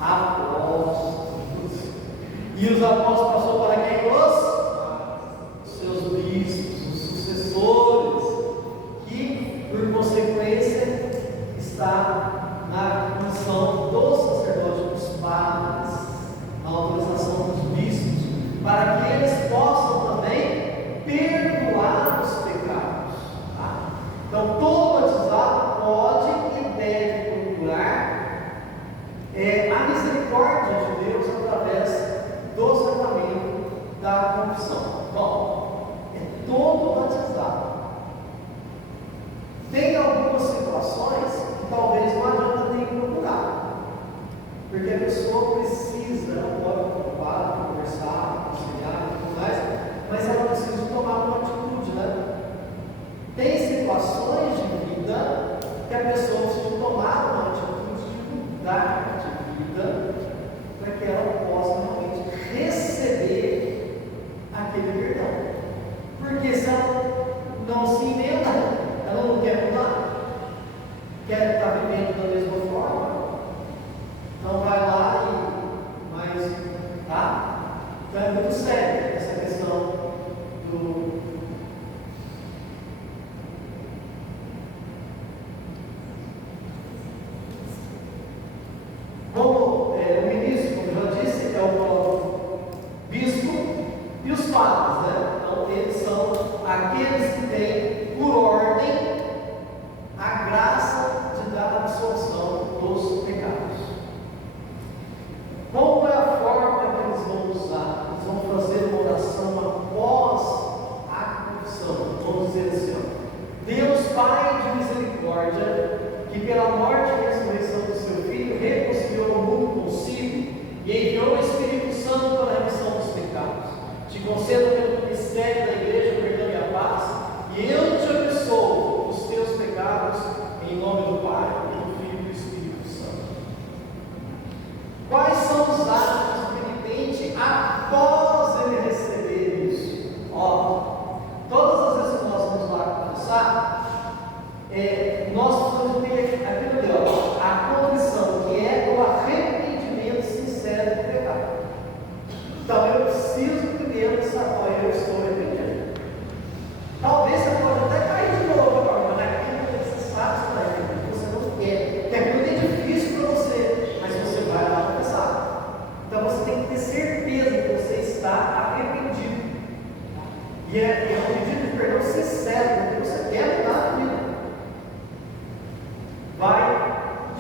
apóstolos. E os apóstolos passou para quem? Os seus bispos, os sucessores, que por consequência está na missão do sacerdote, dos padres, na autorização dos bispos, para que eles possam também perdoar os pecados. Tá? Então todo batizado pode e deve procurar a misericórdia de Deus através do sacramento da confissão. Bom, é todo batizado. Tem algumas situações que talvez não adianta nem procurar, porque a pessoa precisa, ela pode preocupar, conversar, aconselhar e tudo mais, mas ela precisa tomar uma atitude, né? Tem situações de vida que a pessoa precisa tomar uma atitude de mudar de vida para que ela possa realmente receber aquele perdão. Porque se ela não se emenda, ela não quer mudar, quer estar vivendo da mesma forma, então vai lá e mais, tá? Então é muito sério essa questão do o ministro, como já disse, é o bispo e os padres, né? Então eles são aqueles que têm por ordem a graça de dar absolução dos pecados. Qual é a forma que eles vão usar? Eles vão fazer uma oração após a confissão. Vamos dizer assim, ó: Deus Pai de misericórdia, que pela morte e ressurreição do seu Filho reconciliou o mundo consigo e enviou o Espírito Santo para a remissão dos pecados, te conceda pelo mistério da Igreja o perdão e a paz, e eu te abençoo os teus pecados, em nome do Pai, do Filho e do Espírito Santo. Quais são os atos do penitente após ele receber isso? Ó, todas as vezes que nós vamos lá confessar, nós precisamos ter aquilo ali, ó, a contrição, que é o arrependimento sincero do pecado. Então eu preciso primeiro saber, eu estou arrependido. Talvez você pode até cair de novo agora, mas aquilo que você sabe que você não quer, que é muito difícil para você, mas você vai lá confessar. Então você tem que ter certeza que você está arrependido. E é um pedido de perdão sincero, porque você quer mudar a vida. Vai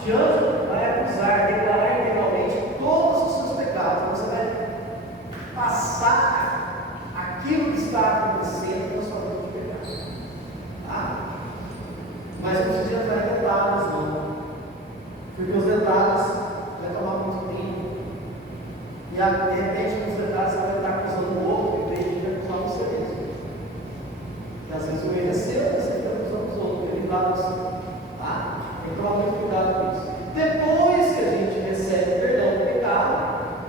diante, vai acusar, declarar integralmente todos os seus pecados. Você vai passar aquilo que está acontecendo na sua vida de pecado. Tá? Mas não precisa entrar em detalhes, não. Porque os detalhes vai tomar muito tempo. E de repente, nos detalhes, você vai estar acusando o outro, em vez de acusar você mesmo. E às vezes o erro é seu, você está acusando os outros, ele vai acusar. Tá? Tem que tomar muito cuidado com isso. Depois que a gente recebe o perdão do pecado,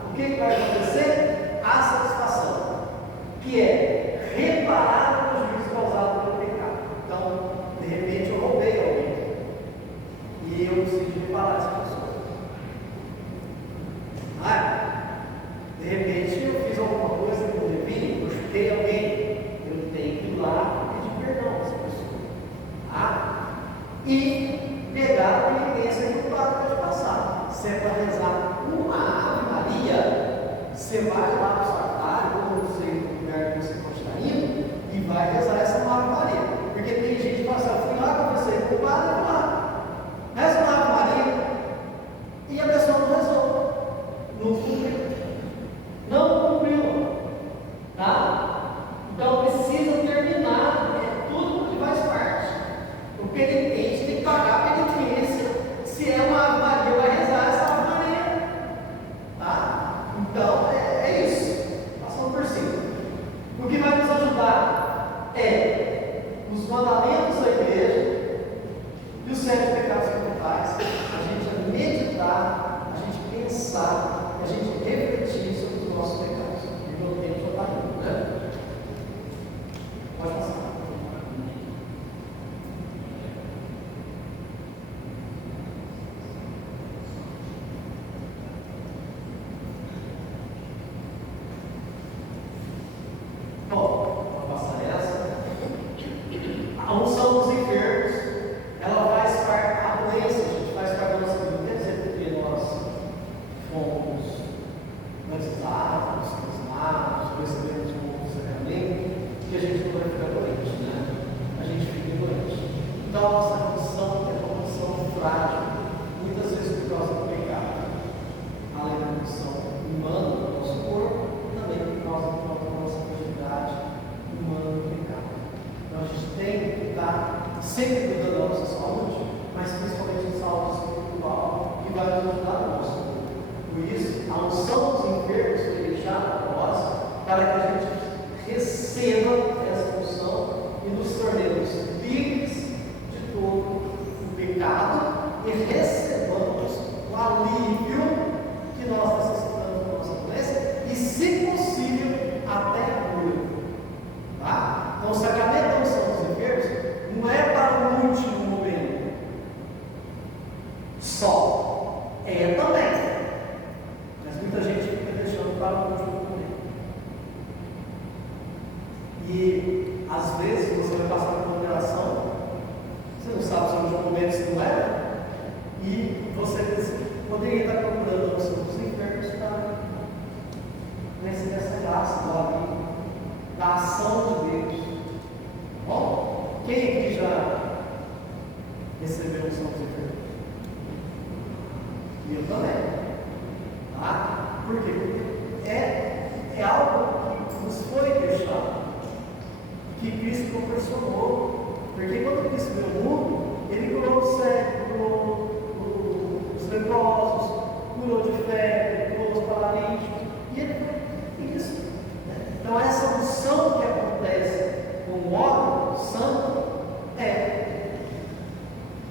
o que vai acontecer? A satisfação, que é reparar o prejuízo causado pelo pecado. Então, de repente eu roubei alguém e eu preciso reparar essa pessoa. De repente eu fiz alguma coisa que não devia, eu chutei alguém, eu tenho que ir lá e pedir perdão a essa pessoa. E pegar a penitência que o padre pode passar. Se é para rezar uma Ave Maria, você vai lá para o sacrário, ou não sei o lugar que você pode estar indo, e vai rezar essa Ave Maria. Porque tem gente que fala assim: eu fui lá, conversei com o padre, eu fui lá, reza uma Ave Maria, e a pessoa não rezou, não cumpriu. Não cumpriu. Tá? Então precisa terminar, tudo que faz parte. O penitente tem que pagar a penitência. Se é uma Ave Maria, vai rezar essa Ave Maria. Tá? Então é isso. Passando por cima. O que vai nos ajudar é os mandamentos da igreja e os 7 pecados capitais. A gente meditar, a gente pensar, a gente refletir sobre os nossos pecados. E o meu tempo já está indo, né? Pode passar. Então a nossa condição é uma condição frágil, muitas vezes por causa do pecado, além da condição humana do nosso corpo, também por causa da nossa fragilidade humana do pecado. Então a gente tem que estar sempre cuidando da nossa saúde, mas principalmente a saúde espiritual, que vai nos ajudar no nosso corpo. Por isso, a unção dos enfermos foi deixada para nós, para que a gente receba essa unção e nos tornemos livres de todo o pecado e recebamos o alívio que nós necessitamos da nossa doença e, se possível, até a cura. Tá? Então, o sacramento da unção dos enfermos não é para o último momento só, é também. Mas muita gente fica deixando para o último momento. E às vezes você vai passar por uma operação, você não sabe se é o último momento, se não é, e você poderia estar procurando a unção dos enfermos para receber essa graça do amigo, da ação de Deus. Bom, quem aqui já recebeu a unção dos enfermos? E eu também. Tá? Por quê? Porque é algo que nos foi deixado, que Cristo proporcionou. Porque quando Cristo veio ao mundo, Ele curou o cego, curou os leprosos, curou de febre, curou os paralíticos, e Ele foi isso. Então essa unção que acontece com o óleo santo é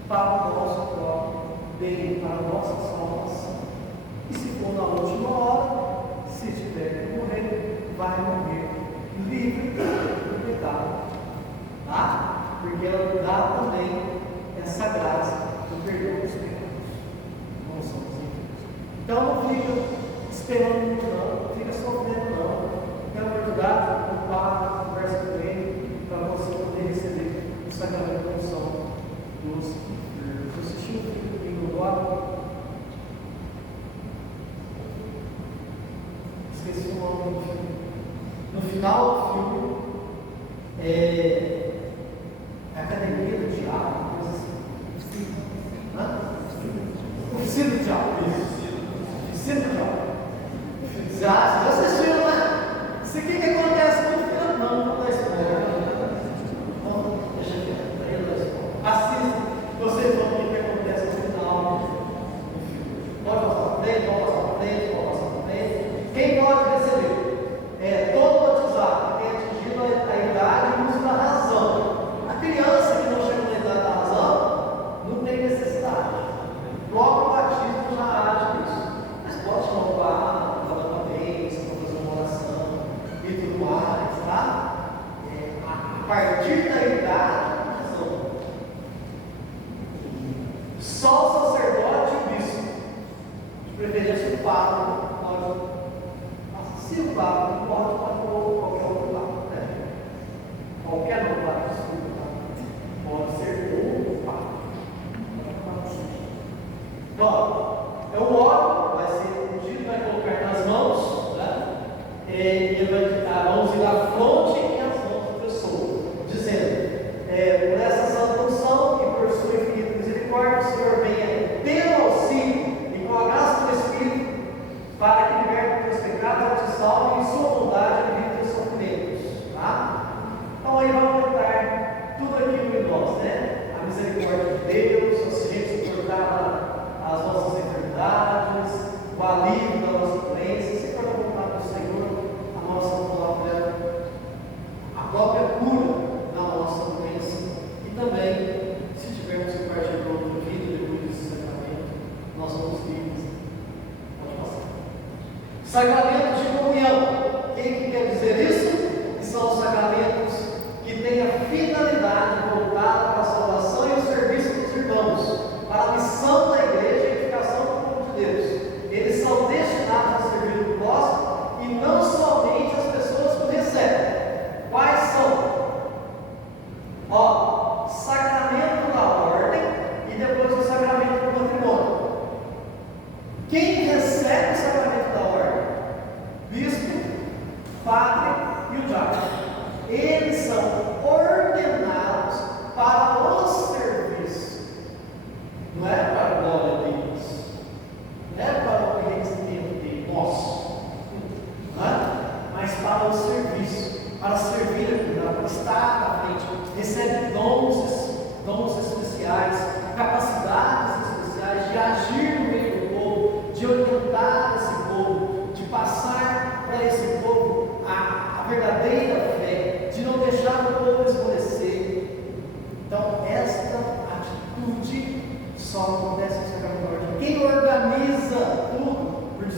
para o nosso próprio bem, para a nossa salvação. E se for na última hora, se tiver que morrer, vai morrer livre do pecado. Tá? Porque ela dá também essa graça do perdão dos pecados. Não somos enfermos. Então não fica esperando muito, não fica sofrendo, não. Tem a oportunidade de ocupar, conversa com ele, para você poder receber o sacramento da unção dos enfermos. Você assistiu o filme do Bingo agora? Esqueci o nome do filme. No final do filme, a academia do diabo, coisa assim. Oficina do diabo. Oficina do diabo. Já assistiram, né? Isso aqui que acontece no final. Não dá spoiler. Não, deixa eu assista. Vocês vão ver o que acontece no final do filme. Pode passar para frente, pode passar para frente, pode passar para frente. Quem pode receber? Todo batizado que tem atingido a idade e uso da razão. A criança que não chega na idade da razão não tem necessidade. Logo o batismo já age nisso. Mas pode louvar, dar uma bênção, fazer uma oração e tudo mais, tá? A partir da idade da razão. Só o sacerdote e o bispo, de preferência o padre, pode. Se o Papa não pode qualquer outro Papa, né? Qualquer outro Papa, desculpa, pode ser outro Papa. Bom, o óleo vai ser ungido, vai colocar nas mãos, né? Ele vai dar a mãos da fronte e as mãos da pessoa, dizendo: por essa santa unção e por sua infinita misericórdia, o Senhor venha ter auxílio e com a graça do Espírito, para que liberte os teus pecados, te salve e sua vontade livre dos sofrimentos. Tá? Então aí vai aumentar tudo aquilo em nós, né? A misericórdia de Deus, a gente suportar as nossas enfermidades, o alívio da nossa doença, se for a vontade do Senhor, a própria cura da nossa doença. E também, se tivermos que partir para outra vida depois desse sacramento, nós somos livres. Pode passar. Sacramentos de comunhão. O que quer dizer isso? Que são os sacramentos que têm a finalidade voltada para a salvação e o serviço dos irmãos, para a missão da igreja e a edificação do povo de Deus. Eles são destinados a servir o próximo e não somente as pessoas que o recebem. Quais são? Sacramento da ordem e depois o sacramento do matrimônio. Quem recebe o sacramento da ordem?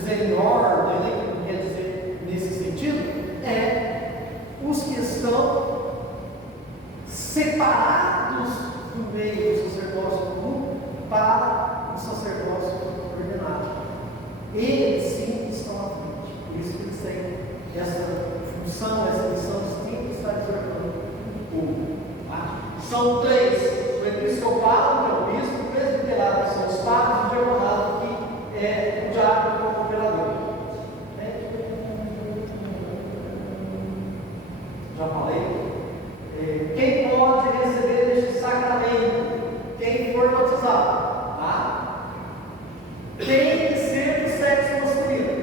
dizer em ordem, né, que quer dizer nesse sentido, é os que estão separados do meio do sacerdócio comum para o sacerdócio ordenado. Eles sim estão à frente. Por isso que eles têm essa função, essa missão distinta de estar exortando o povo. Tá? São três: o episcopado, que é o bispo, o presbiterado, que são os padres, e o diaconado, que é o diácono, que é o cooperador. Já falei. Quem pode receber este sacramento? Quem for batizado. Tá? Tem que ser do sexo masculino.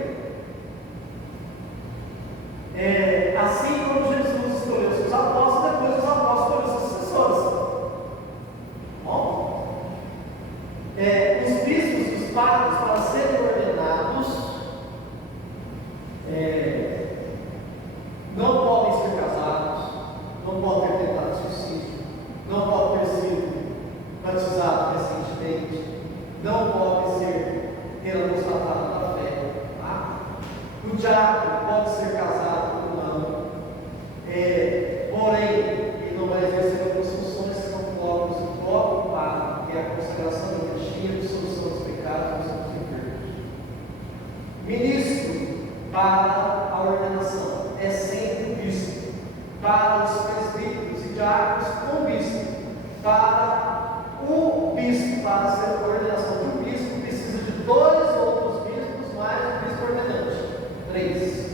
Assim como Jesus escolheu seus apóstolos, depois os apóstolos escolheram seus sucessores. Bom? Os bispos e os padres, para serem ordenados, não podem ser casados, não podem ter tentado suicídio, não podem ter sido batizados recentemente, não podem ter apostatado da fé. Tá? O diácono pode ser casado ou não, porém, ele não vai exercer outras funções que são próprios do próprio padre, que é a consagração da Eucaristia, a dissolução dos pecados e dos enfermos. Ministro para a ordenação é sempre o bispo. Para os presbíteros e diáconos, um bispo. Para o bispo, para ser a ordenação de um bispo, precisa de 2 outros bispos mais um bispo ordenante. 3.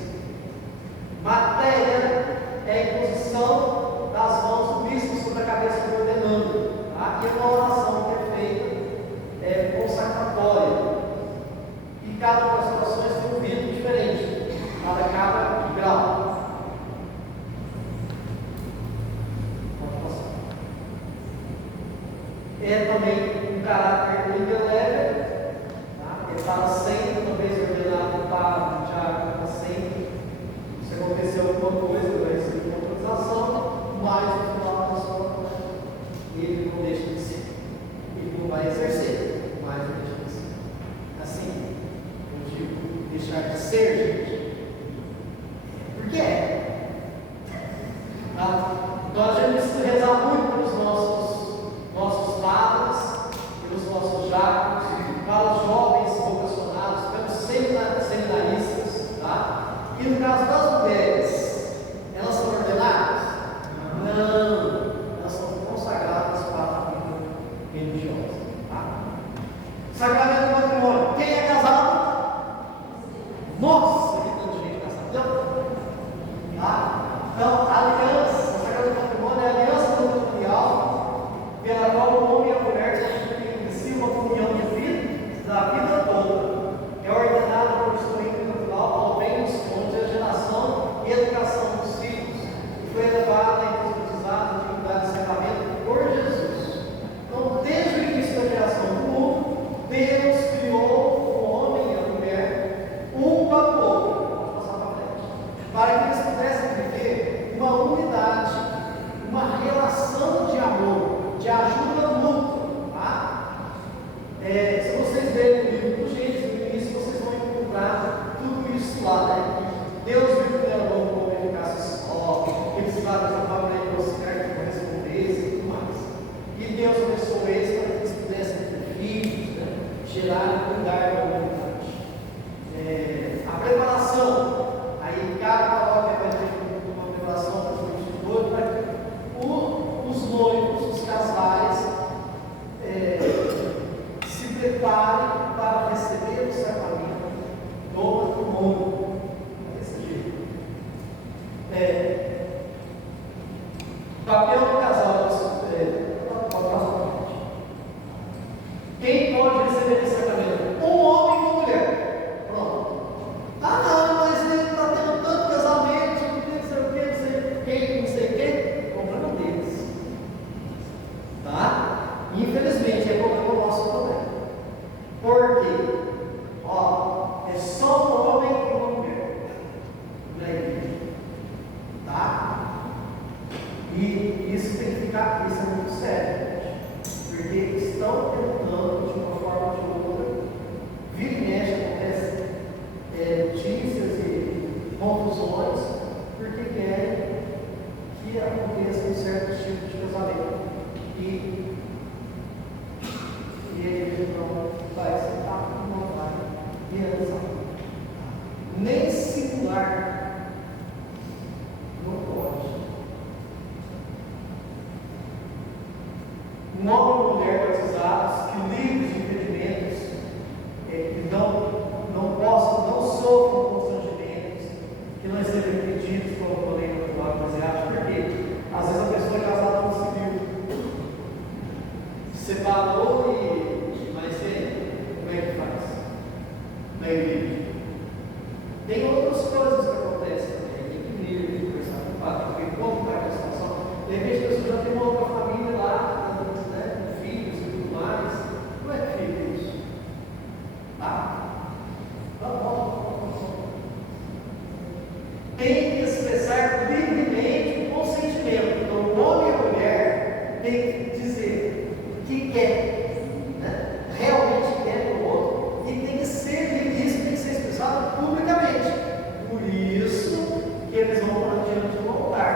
Matéria é a imposição das mãos do bispo sobre a cabeça do ordenando. Tá? E uma oração que é feita consacratória. E cada uma das orações tem um rito diferente para cada grau. É também um caráter indeleble, tá? É para sempre, uma vez ordenado para já sempre. Se acontecer alguma coisa, ele vai receber uma autorização, mas no final da sua ele não deixa de ser. Ele não vai exercer, mas não deixa de ser. Assim, eu digo deixar de ser, gente. Por que é? Tá? Então a gente precisa rezar muito pelos nossos padres, pelos nossos diáconos, para os jovens vocacionados, pelos seminaristas, tá? E no caso das mulheres, elas são ordenadas? Não. um homem e uma mulher batizados, que livres de impedimentos, que não possam, não sofram constrangimentos, que não estejam impedidos como eu falei no ritual eclesiástico, porque às vezes a pessoa é casada no civil, separou mas como é que faz? Na igreja. Tem outras coisas que acontecem também, tem que vir, conversar com o padre, porque como está a situação, de repente a pessoa já tem uma outra família lá, né, com filhos e tudo mais. Como é que fica isso? Tem que expressar livremente o consentimento. Então, o homem e a mulher tem que dizer que quer, né? Realmente quer o outro, e tem que ser isso, tem que ser expressado publicamente. Por isso que eles vão para diante do altar.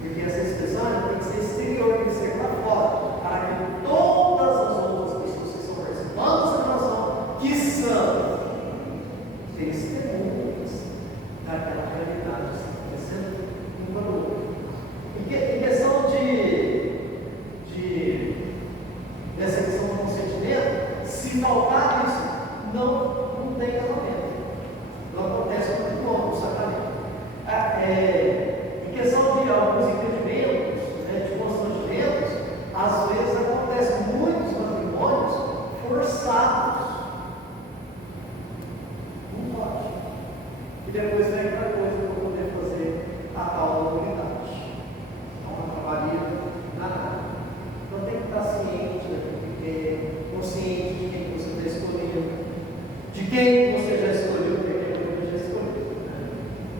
Porque essa expressão tem que ser exterior, tem que ser para fora, para que todas as outras pessoas que estão participando dessa relação, que são testemunhas daquela realidade que está acontecendo um para o outro. Em questão dessa questão do consentimento, se faltar isso, não tem casamento. Não acontece muito bom no sacramento. Em questão de alguns impedimentos, de constrangimentos, às vezes acontecem muitos matrimônios forçados. Não pode. E depois vem aquela coisa para poder fazer a tal autoridade. Não trabalha nada. Então tem que estar ciente, consciente de quem você está escolhendo, de quem você já escolheu, porque quem já escolheu.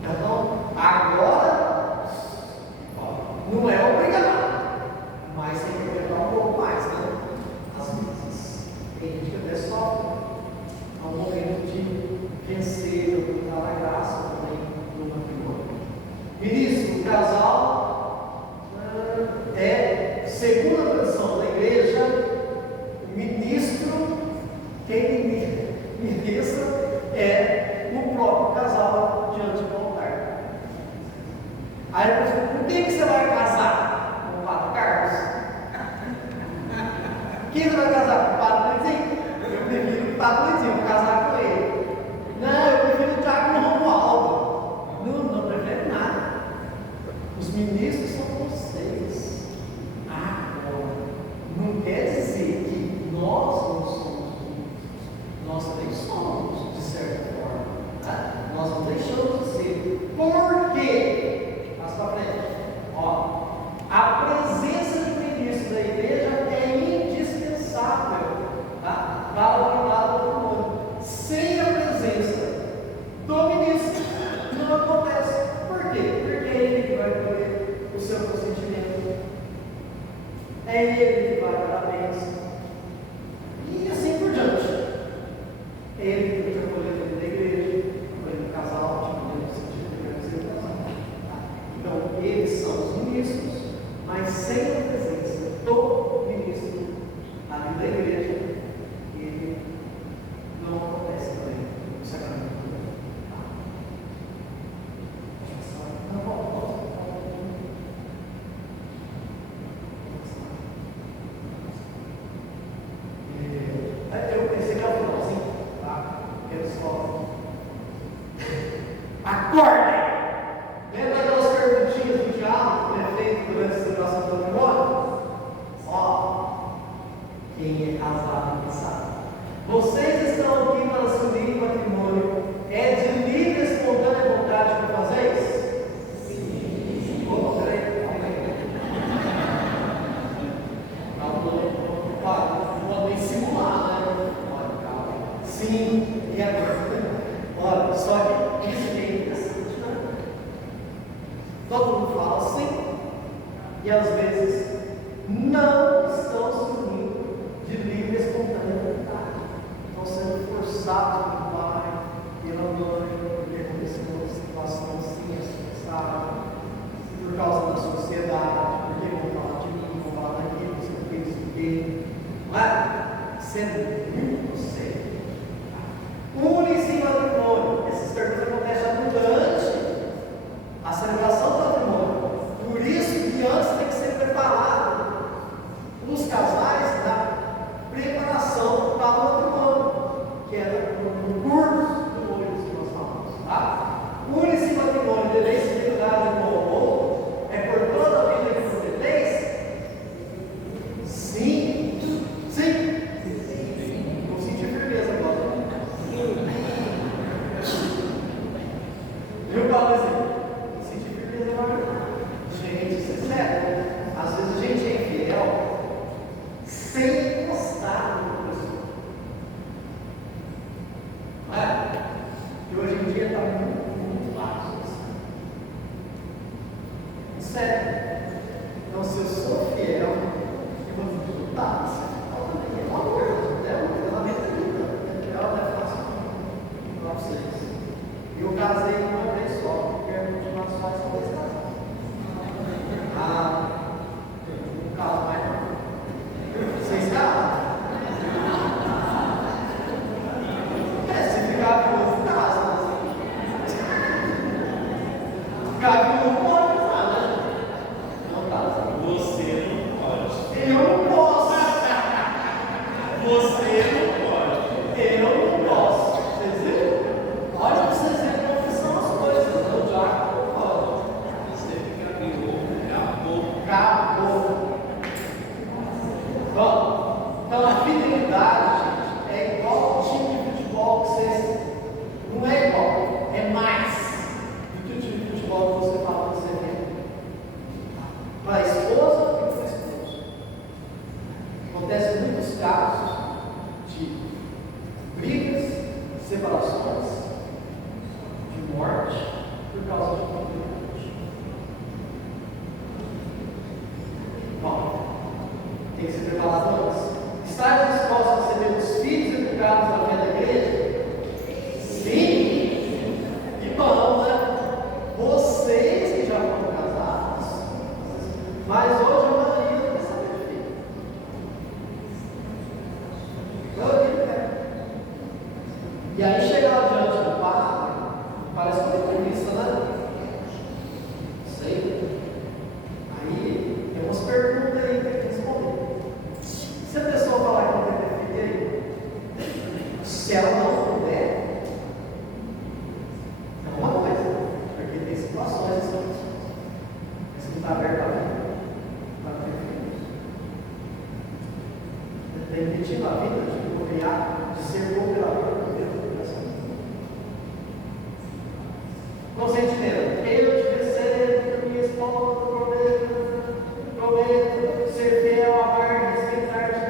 Então, agora, não é obrigado, mas tem que aguentar um pouco mais, né? Às vezes. Tem gente que até sofre ao momento de vencer, ou tentar a graça também do matrimônio. Ministro, o casal segundo a tradição da igreja, o ministro, quem ministra é o próprio casal diante do altar. Aí eu pergunto, com quem que você vai casar? Com o Padre Carlos? Quem você vai casar? Com o Padre Leitinho? Eu prefiro o Padre Leitinho, vou casar com ele. Não, eu prefiro o Thiago Romualdo. Não prefere nada. Os ministros são vocês. Não quer dizer que nós não somos ministros. Nós também somos, de certa forma. Tá? Nós não deixamos de ser. Por quê? Passa para frente. A presença de ministro da igreja é indispensável, tá? Para o cuidado do matrimônio. Sem a presença do ministro, não acontece. Por quê? Porque é ele que vai colher o seu consentimento. É ele que vai dar a bênção. E assim por diante. É ele que vai colher dentro da igreja, colher no casal, no sentido de agradecer o casal. Então, eles são os ministros, mas sem a presença do ministro ali da igreja, ele não acontece também no sacramento. Eu pensei que era o finalzinho, tá? Eu só. Acordem! Lembra daquelas perguntinhas do diálogo que é feito durante a celebração do matrimônio? Quem é casado não sabe. Vocês estão aqui para se unir em matrimônio. É de livre e espontânea vontade que fazeis? Sim. Não podem simular, né? Sim, e agora? Olha, só que isso é interessante, né? Todo mundo fala assim, e às vezes não estão se unindo de livre e espontânea vontade. Estão sendo forçados pelo pai, pela mãe, porque aconteceu uma situação assim, sabe? Por causa da sociedade, porque vão falar de mim, vão falar daquilo, você fez isso dele. Não é? Sendo muito sério. Une-se em matrimônio. Essas perguntas acontecem durante a celebração do matrimônio. Por isso que antes tem que ser preparado Então, se eu sou fiel, eu vou disputar. É uma coisa, é um casamento de vida. Ela deve falar assim para vocês. Eu casei uma vez só, porque a continuação é só vez casar. Não caso mais não. Vocês casam? Se ficar viúvo, casa. Ficar viúvo, pode casar, né? Não casa. Você não pode. Eu não posso. Você não pode. Eu não posso. Vocês viram? Olha para vocês verem como são as coisas. O diabo não pode. Você fica viúvo, acabou. Acabou. Bom, então a fidelidade, gente, é igual ao time de futebol que vocês. Não é igual, é mais do que o time de futebol que você fala que você tem. Para a esposa e para o esposo. Acontece muitos casos de brigas, separações, de morte, por causa de fidelidade. Bom, tem que ser preparado antes. Está disposto a receber os filhos educados na fé da igreja? Sim! E bom, né? Vocês que já foram casados, mas hoje a maioria não quer saber de filho. A maioria quer. E aí chega lá diante do padre, parece uma entrevista, né? Sei. Aí tem umas perguntas aí que tem que responder. Se a pessoa falar que não tem filho, se ela não puder, é uma coisa, porque tem situações assim, mas que não está aberto a vida para ter filhos. Permitindo a vida de procriar, de ser cooperador com Deus do coração. Consentimento. Eu te recebo, minha esposa, prometo ser fiel, amar, respeitar, te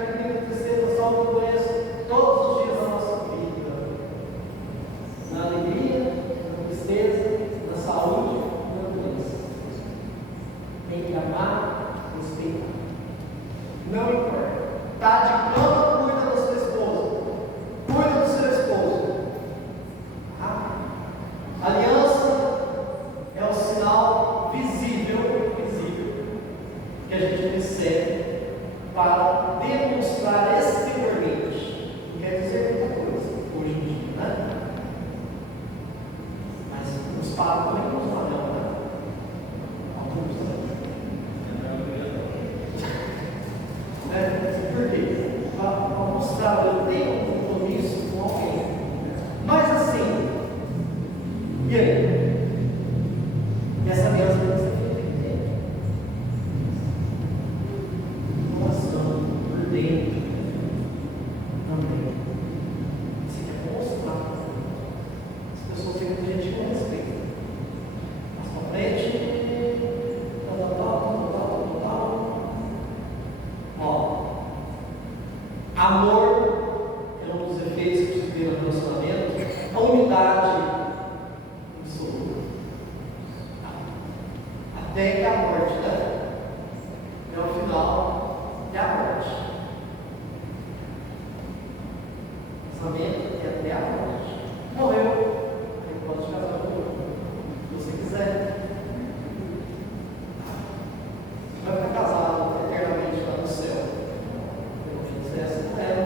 tristeza, salvo e doença, todos os dias da nossa vida. Na alegria, na tristeza, na saúde, na doença. Tem que amar, respeitar. Não importa. Tá de cama, cuida da sua esposa. Cuida do seu esposo. Aliança é o sinal visível que a gente recebe para demonstrar exteriormente. Não quer dizer muita coisa hoje em dia, né? Mas nos padres também não usam anel, né? Alguns por quê? Para mostrar que eu tenho um compromisso com alguém. Mas assim, e aí? E essa aliança vai ser feita em tempo. Coração, por dentro, também. Você quer mostrar. As pessoas têm muita gente com respeito. Mas para frente, tal. Ó, amor é um dos efeitos que se vê no relacionamento. A unidade absoluta. Até que a morte, né? É o final, é a morte. Casamento é até a morte. Morreu, aí pode casar com outro, se você quiser. Vai ficar casado eternamente lá no céu. Eu não fizesse com ela.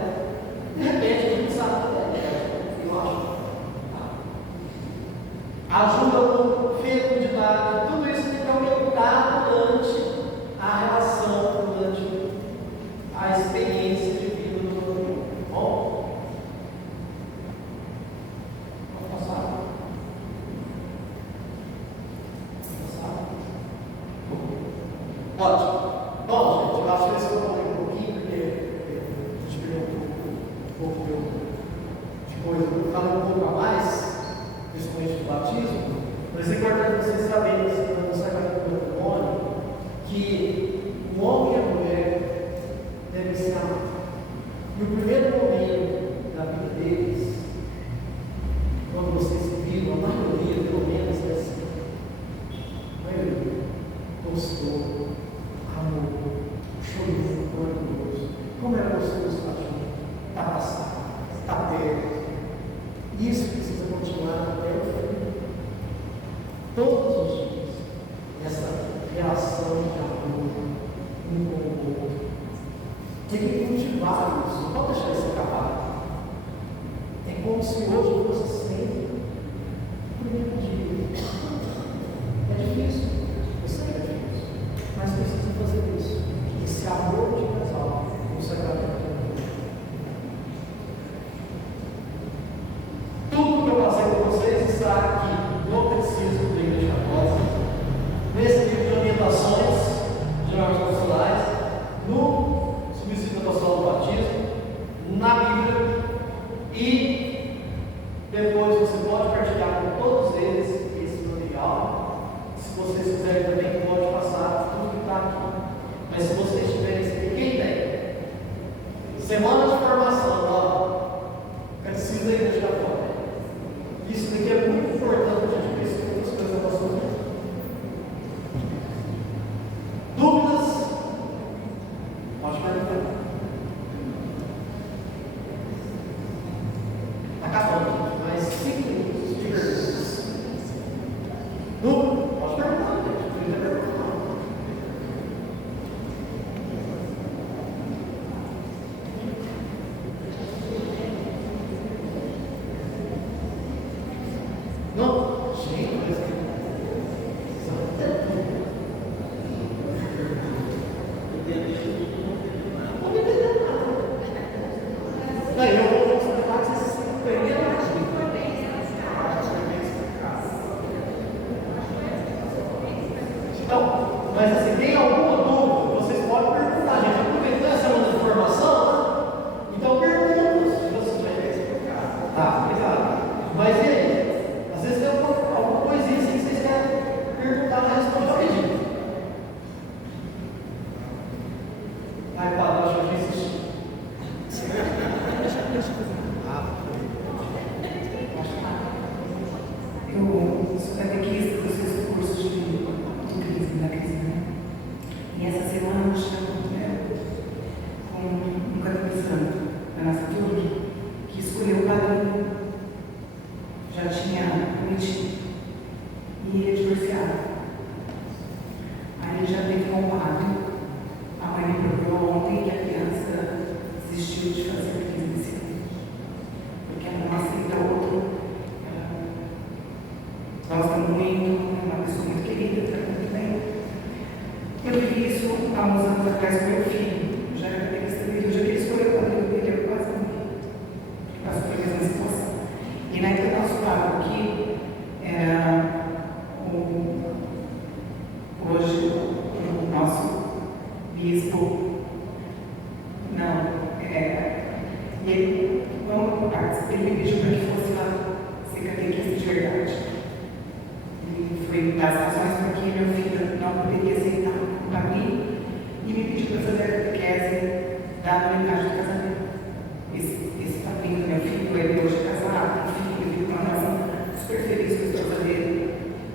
De repente a gente sabe que é eu acho. Ajuda no fecundidade, tudo isso tem que aumentar durante a relação, durante a experiência de vida do outro. Bom? Vamos passar? Ótimo. Bom, gente, eu acho que esse foi um pouquinho, porque a gente perdeu um pouco de coisa. Eu falei um pouco a mais, principalmente do batismo, mas é importante vocês saberem, assim, no sacramento do matrimônio, que o homem e a mulher devem se amar. E o primeiro momento da vida deles, quando vocês se viram, a maioria, pelo menos, é assim. A maioria gostou, amor. tem que cultivar isso, não pode deixar isso acabar. É como se hoje fosse sempre o primeiro dia. É difícil, eu sei que é difícil, mas precisa fazer isso. Esse amor de casal, consagrado a Deus. Tudo que eu passei com vocês está aqui no Catecismo da Igreja Católica, nesse livro de orientações gerais apostolares, no subsídio apostólico do batismo, na Bíblia, e depois você pode partilhar com todos eles esse material. Se vocês quiserem também, pode passar tudo que está aqui. Mas se vocês tiverem esse aqui, quem tem? Semana de formação, ó, Catecismo da Igreja Católica. Isso daqui é muito importante, a gente precisa de muitas coisas da nossa vida. Dúvidas? Pode perguntar. Está acabando, mais 5 minutos de perguntas. Dúvida? Pode perguntar, gente. Pode perguntar. Não? Gente, mas... Não, eu vou explicar que vocês perderam então, mas assim, tem alguma dúvida? Vocês podem perguntar, gente. Aproveitando essa semana de formação, né? Então pergunta se você vai querer explicar. Tá, exato. Mas e aí? Às vezes tem alguma coisinha assim que vocês querem perguntar, mas responde rapidinho. Ai, padre, acho que existe. Eu sou catequista dos seus cursos de crise, da crise, né? E essa semana eu chamo com um catequizando da nossa turma que escolheu o padrinho, já tinha prometido, e ia divorciar. Aí ele já teve com o padre, a mãe me procurou ontem que a criança desistiu de fazer a crise desse ano, porque ela não aceita outro. Gosta muito, é uma pessoa muito querida, trata muito bem. Eu vi isso há uns anos atrás com meu filho, já era catequista dele, já que ele escolheu o padrinho dele, eu quase morri. Passou por a mesma situação. E na época do nosso padre aqui, era hoje o nosso bispo, e ele, vamos por partes, ele me pediu para que fosse lá ser catequista de verdade. Foi das razões por que meu filho não poderia aceitar o padrinho e me pediu para fazer a catequese da unidade do casamento. Esse padrinho do meu filho, ele hoje é casado, tem filho, vive uma relação super feliz com a esposa dele.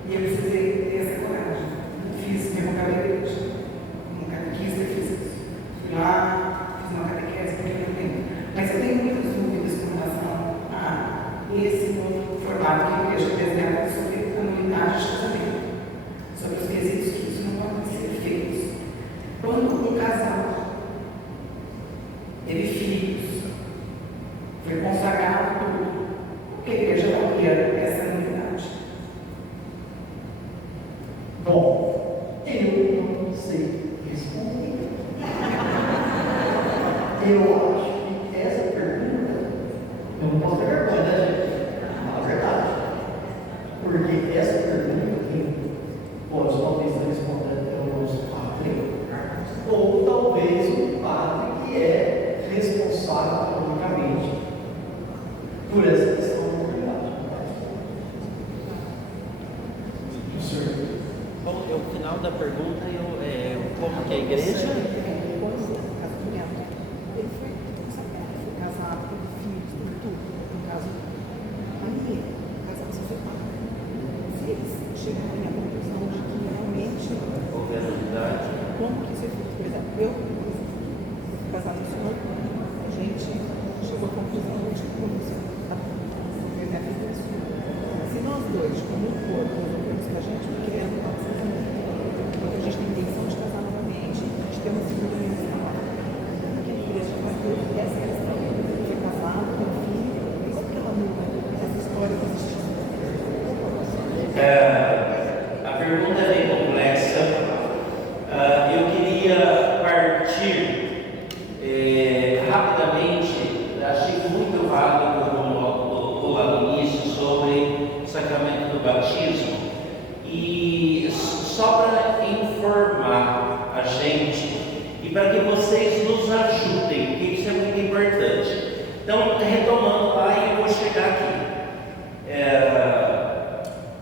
E eu precisei ter essa coragem. Fiz meu papel da igreja, como catequista, fiz isso. Fui lá, fiz uma catequese, porque eu não tenho. Mas eu tenho muitas dúvidas com relação a esse novo formato que a igreja desenha sobre a unidade de casamento, sobre os quesitos que isso não pode ser feitos. Quando um casal teve filhos, foi consagrado tudo, o que a igreja valia essa unidade? Bom, eu não sei responder. Eu acho que essa pergunta, eu não posso ter vergonha, né, gente? Fala a verdade. Porque essa pergunta aqui pode talvez estar respondendo pelo nosso padre, ou talvez o padre que é responsável publicamente por essa questão da unidade. Bom, o final da pergunta como que é a igreja? Ele foi consagrado, foi casado, teve filhos, teve tudo. No caso, a minha, casado se separa. Eles chegaram à conclusão de que realmente Houver unidade. como que isso é feito. Por exemplo, eu fui casado com o senhor, a gente chegou à conclusão de que se nós dois, como um corpo, resolvemos que a gente não queremos o nosso casamento, a gente tem intenção de casar novamente, a gente tem uma segunda relação. Aquela igreja e para que vocês nos ajudem, porque isso é muito importante. Então, retomando lá, e eu vou chegar aqui.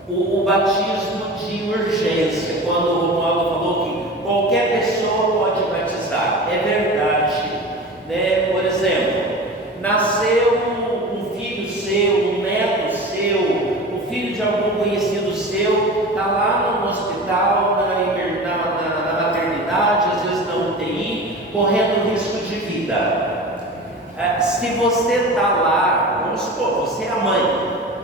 O batismo de urgência, quando o Romualdo falou que qualquer pessoa pode batizar, é verdade, né? Por exemplo, nasceu um filho seu, um neto seu, um filho de algum conhecido seu, está lá no hospital, na maternidade, às vezes na UTI, correndo risco de vida. Se você está lá, vamos supor, você é a mãe,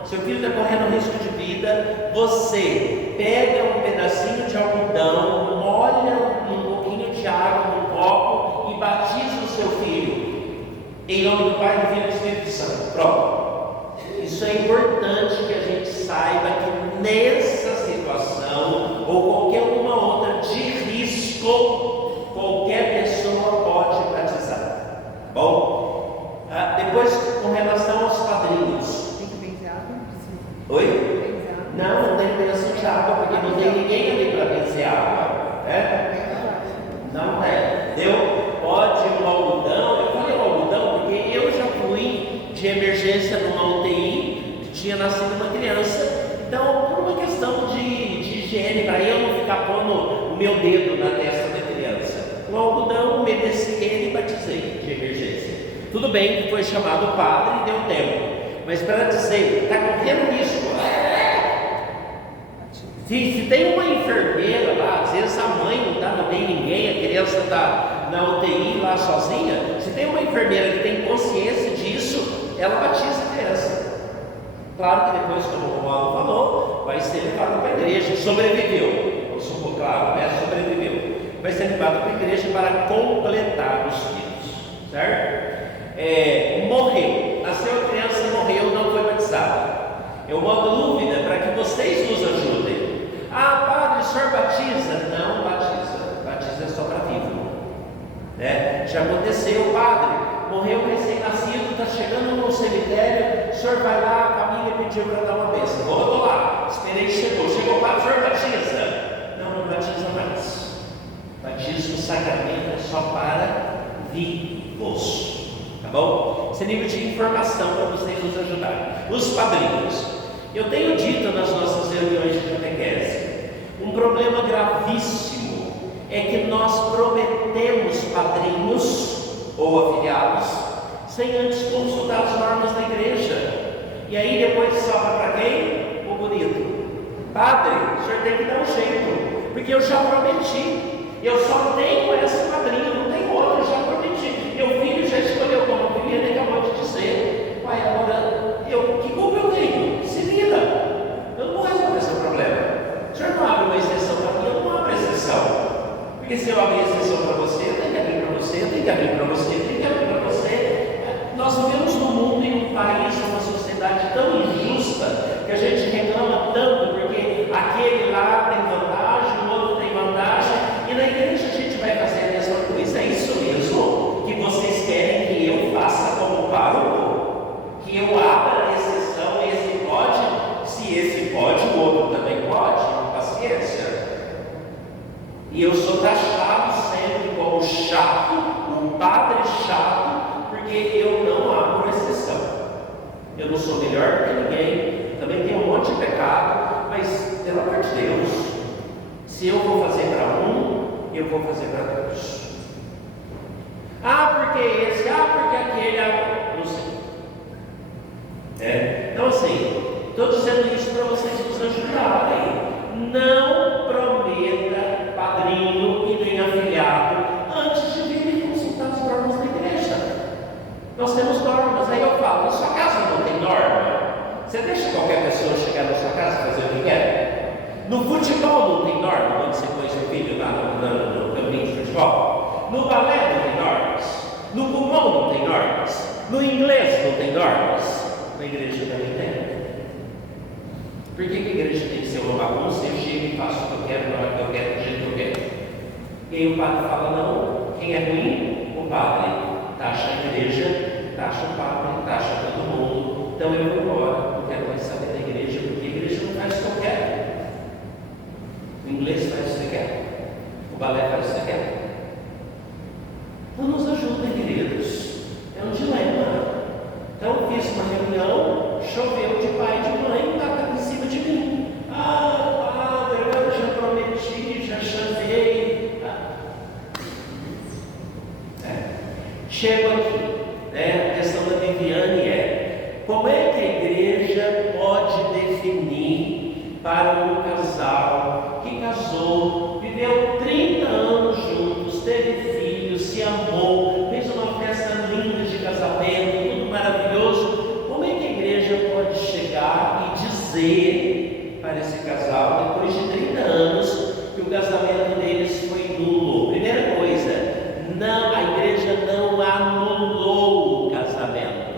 seu filho está correndo risco de vida, você pega um pedacinho de algodão, molha um pouquinho de água no copo e batiza o seu filho, em nome do Pai, do Filho e do Espírito Santo. Pronto. Isso é importante que a gente saiba que nessa situação, ou qualquer uma outra de risco, qualquer pessoa pode batizar. Tá bom? Depois, com relação aos padrinhos. Tem que benzer água? Oi? Não tem benção de água, porque não tem ninguém ali para benzer água. Né? Não tem. Entendeu? Pode um algodão. Eu falei algodão porque eu já fui de emergência numa UTI que tinha nascido uma criança. Então, por uma questão de higiene, para eu não ficar pondo o meu dedo na testa da criança, um algodão, umedeci ele e batizei de emergência. Tudo bem que foi chamado o padre e deu tempo, mas para dizer, está correndo risco. Se tem uma enfermeira lá, às vezes a mãe não tem ninguém, a criança está na UTI lá sozinha, se tem uma enfermeira que tem consciência disso, ela batiza a criança. Claro que depois, como o Romualdo falou, vai ser levado para a igreja, sobreviveu, vamos supor, claro, né? Sobreviveu, vai ser levado para a igreja para completar os filhos, certo? Morreu, nasceu a criança, morreu, não foi batizado. Eu mando dúvida para que vocês nos ajudem. Padre, o senhor batiza? Não batiza, batiza é só para vivo. Né? Já aconteceu, padre, morreu recém-nascido, está chegando no cemitério, o senhor vai lá, a família pediu para dar uma bênção. Vou lá, esperei, chegou, padre, o senhor batiza? Não batiza mais. Batismo, sacramento é só para vivos. Tá bom? Esse nível de informação para vocês nos ajudarem. Os padrinhos. Eu tenho dito nas nossas reuniões de catequese, um problema gravíssimo é que nós prometemos padrinhos ou afiliados sem antes consultar as normas da igreja. E aí depois sobra para quem? O bonito. Padre, o senhor tem que dar um jeito, porque eu já prometi. Eu só tenho esse padrinho, não tenho outro, eu já prometi. Meu filho já escolheu como filho, ele acabou de dizer. Pai, agora, que culpa eu tenho? Se vira. Eu não vou resolver esse problema. O senhor não abre uma exceção para mim, eu não abro exceção. Porque se eu abrir exceção para você, eu tenho que abrir para você, eu tenho que abrir para você, eu tenho que abrir para você. Nós vivemos num mundo e num país, numa sociedade tão injusta, que a gente reclama tanto, porque aquele lá tem vantagem, o outro tem vantagem, e na igreja a gente vai fazer a mesma coisa. É isso mesmo que vocês querem que eu faça como pároco? Que eu abra a exceção, esse pode? Se esse pode, o outro também pode. Paciência. E eu sou taxado sempre como chato, um padre chato, porque eu não abro exceção. Eu não sou melhor do que ninguém, também tenho um monte de pecado, mas pelo amor de Deus, se eu vou fazer para um, eu vou fazer para todos. Porque esse, porque aquele, não sei. Então assim, estou dizendo isso para vocês nos ajudarem. Não prometa padrinho e nem afiliado antes de vir e consultar as normas da igreja. Nós temos normas, aí eu falo, na sua casa não tem norma? Você deixa qualquer pessoa chegar na sua casa e fazer o que quer? No futebol não tem norma, quando você põe seu filho lá no campinho de futebol? No balé não tem normas? No pulmão não tem normas? No inglês não tem normas? Na igreja também tem. Por que a igreja tem que ser uma bagunça? Eu chego e faço o que eu quero, na hora que eu quero, do jeito que eu quero. E aí o padre fala, não, quem é ruim? O padre. Taxa a igreja, taxa o padre, taxa todo mundo. Então eu vou embora, não quero mais saber da igreja, porque a igreja não faz o que eu quero. O inglês faz o que quer, o balé faz o que quer. reunião, choveu de pai e de mãe em cima de mim. Ah, padre, eu já prometi, já chamei. Chego aqui, né? A questão da Viviane é: como é que a igreja pode definir para um casal que casou, viveu 30 anos juntos, teve filhos, se amou, fez uma festa linda de casamento, tudo maravilhoso? Como é que a igreja pode chegar e dizer para esse casal, depois de 30 anos, que o casamento deles foi nulo? Primeira coisa, não, a igreja não anulou o casamento.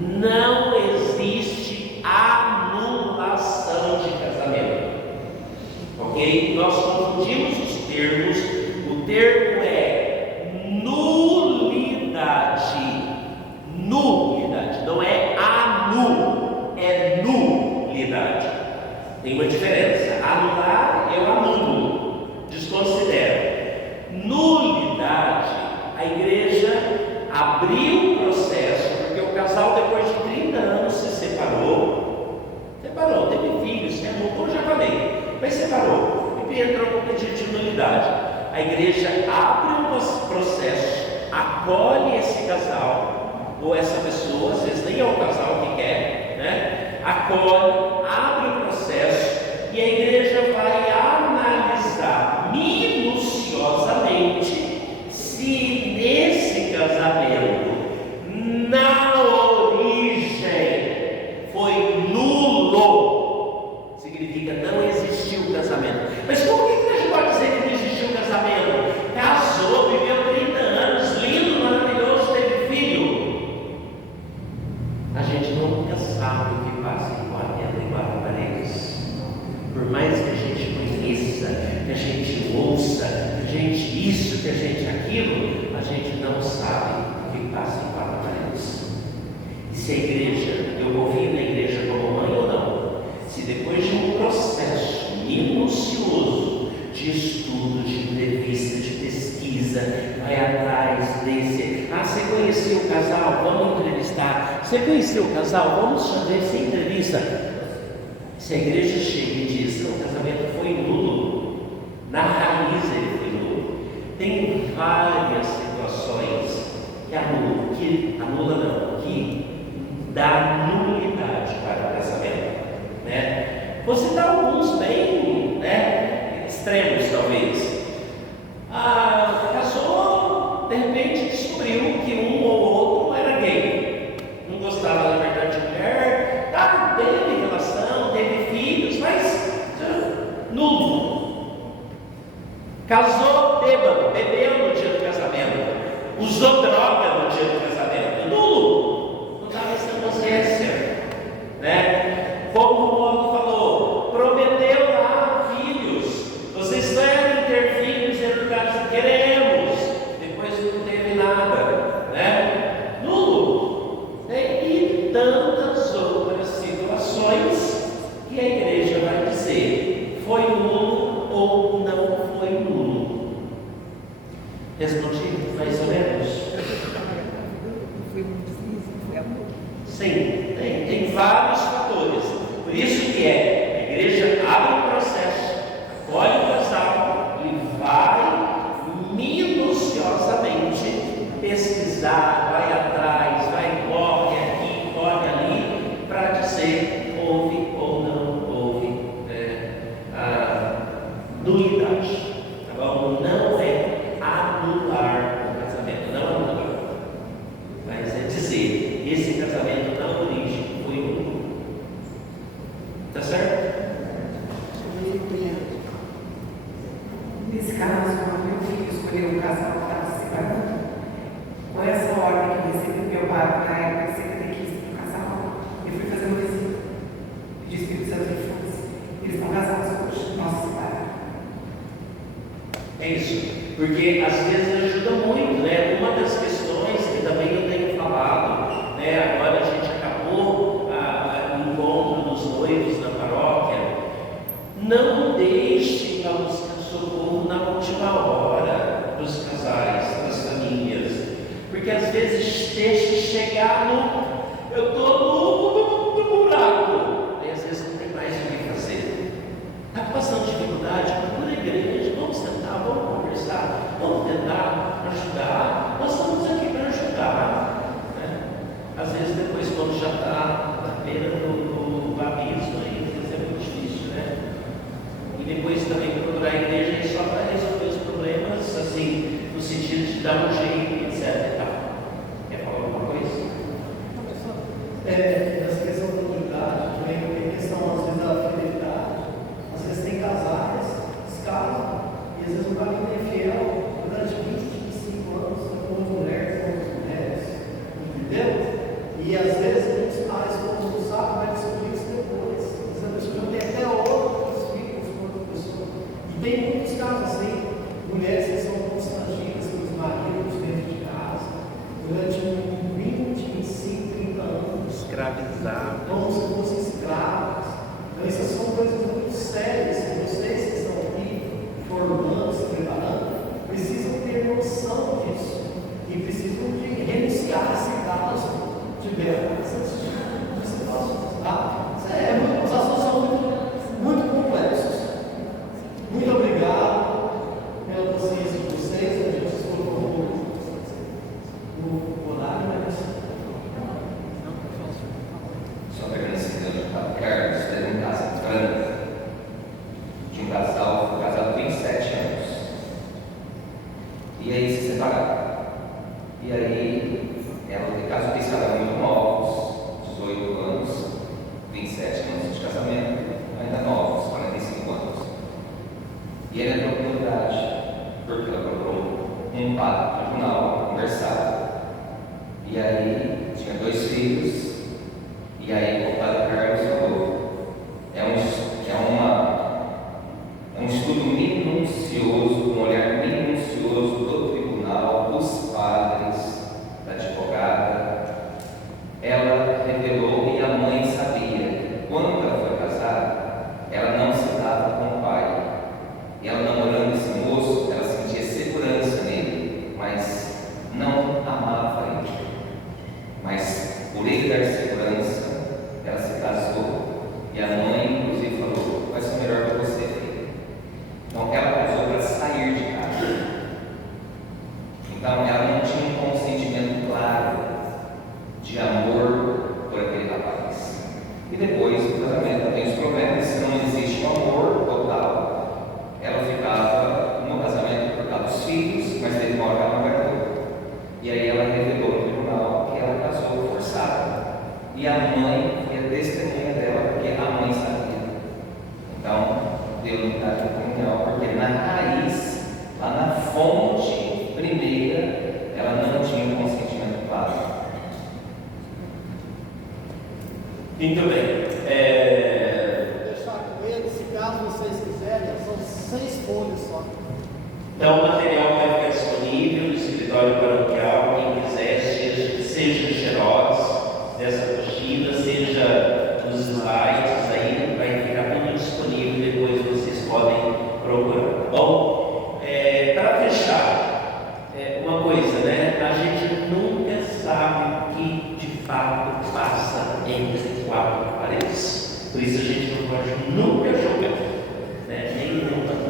Não existe anulação de casamento. Ok? Nós confundimos os termos. O termo é nulidade. Nulidade. Não é anu, é nulidade. Tem uma diferença. Anular, eu anulo, desconsidero. Nulidade, a igreja abriu o processo, porque o casal, depois de 30 anos, se separou, teve filhos, se amou, como eu já falei, mas separou, e entrou com o pedido de nulidade. A igreja abre um processo, acolhe esse casal, ou essa pessoa, às vezes nem é o casal que quer, né? Acolhe, abre o processo, e a igreja vai analisar minuciosamente se nesse casamento, na origem, foi nulo. Significa não existiu o casamento. Mas como que a igreja pode dizer que não existiu o casamento? Casou, viveu 30 anos, lindo, maravilhoso, teve filho. A gente nunca sabe o que passa em quatro paredes. Por mais que a gente conheça, que a gente ouça, que a gente isso, que a gente aquilo, a gente não sabe o que passa em quatro paredes. E se a igreja, eu confio na igreja como mãe ou não, se depois de um processo minucioso de estudo, de entrevista, de pesquisa, vai atrás desse, você conheceu o casal? Vamos entrevistar. Você conheceu o casal? Vamos fazer essa entrevista. Se a igreja chega e diz: o casamento foi nulo, na raiz ele foi nulo, tem várias situações que dá nulidade para o casamento, né? Vou citar alguns bem, né, extremos talvez. Casou, de repente descobriu que um ou outro era gay, não gostava da verdade de mulher, teve relação, teve filhos, mas nulo. Casou bêbado, bebeu no dia do casamento, usou droga no dia do casamento, nulo. Não dá essa consciência, né? Como o Romualdo falou, prometeu lá filhos, vocês esperam ter filhos, educados, queremos, depois não teve nada, né? Nulo. E tantas outras situações que a igreja vai dizer: foi nulo ou não foi nulo. Respondi mais ou menos? Sim, tem vários fatores. Por isso que a igreja abre um processo, acolhe o casal e vai minuciosamente pesquisar, vai atrás, corre aqui, corre ali, para dizer houve ou não houve nulidade. Tá bom? Não é anular o casamento, não anular, mas é dizer: esse casamento na origem foi nulo. Tá certo? Nesse caso, quando meu filho escolheu um casal que estava se separando, com essa ordem que eu recebi do meu pai na época de ser catequista do casal, eu fui fazer uma visita, pedi Espírito Santo que fosse. Eles estão casados hoje, não se separaram. É isso, porque às vezes ajuda muito, né? Uma das questões que também eu tenho falado, né? Agora a gente acabou o encontro dos noivos na paróquia. Não deixe a busca de socorro na última hora dos casais, das famílias, porque às vezes deixa chegar no: eu estou oportunidade, procura a igreja, vamos sentar, vamos conversar, vamos tentar ajudar. Nós estamos aqui para ajudar, né? Às vezes depois, quando já está na beira do abismo, aí às vezes é muito difícil, né? E depois também procurar a igreja só para resolver os problemas, assim, no sentido de dar um jeito, etc. e tal. Quer falar alguma coisa? Essa questão da unidade, também tem questão, às vezes, da fidelidade. Às vezes tem casais, se casam, e às vezes o marido é fiel durante 20, 25 anos com as mulheres, entendeu? E às vezes a esposa não sabe, vai descobrir isso depois. Essa pessoa tem até outros filhos com outra pessoa. E tem muitos casos assim, mulheres que são constrangidas pelos maridos dentro de casa, durante 20, 25, 30 anos. Escravizado. Como se fossem escravos. Então, essas são coisas muito sérias. Vocês que estão aqui formando, se preparando, precisam ter noção disso. E precisam de renunciar a esse caso essas situações. Tá? Os assuntos são muito complexos. Muito obrigado pela paciência de vocês. A gente estourou o horário, mas. Só para agradecer ao Carlos, teve um caso grande de um casal de 27 anos. E aí se separaram. E aí, caso eles casaram muito novos, 18 anos, 27 anos de casamento, ainda novos, 45 anos. E ele entrou na comunidade, porque ela procurou um padre no tribunal, conversar. E aí, tinha 2 filhos. E aí o padre Carlos falou, é um estudo minucioso, um olhar minucioso do tribunal, dos padres, da advogada. Ela revelou e a mãe sabia, quando ela foi casada, ela não se dava com o pai. E ela namorando esse moço, ela sentia segurança nele, mas não amava ele. Mas por ele dar segurança, ela se casou e a mãe, inclusive, falou: vai ser melhor para você, filho. Então, ela casou para sair de casa. Então, ela não tinha um consentimento claro de amor por aquele rapaz. E depois do casamento, ela tem os problemas. Se não existe um amor total, ela ficava no casamento por causa dos filhos, mas teve uma hora que ela não aguentou. E aí ela revelou no tribunal que ela casou forçada. E a mãe é testemunha dela, porque a mãe sabia. Então, deu unidade matrimonial, porque na raiz, lá na fonte primeira, ela não tinha um consentimento claro. Muito bem. Vou deixar com ele, se caso vocês quiserem, são 6 folhas só. Então, o material vai ficar disponível no escritório paroquial. Quem quiser, seja xerox dessa apostila, seja os slides, aí vai ficar tudo disponível. Depois vocês podem procurar. Bom, para fechar, uma coisa, né? A gente nunca sabe o que de fato passa entre 4 paredes. Por isso a gente não pode nunca julgar, né?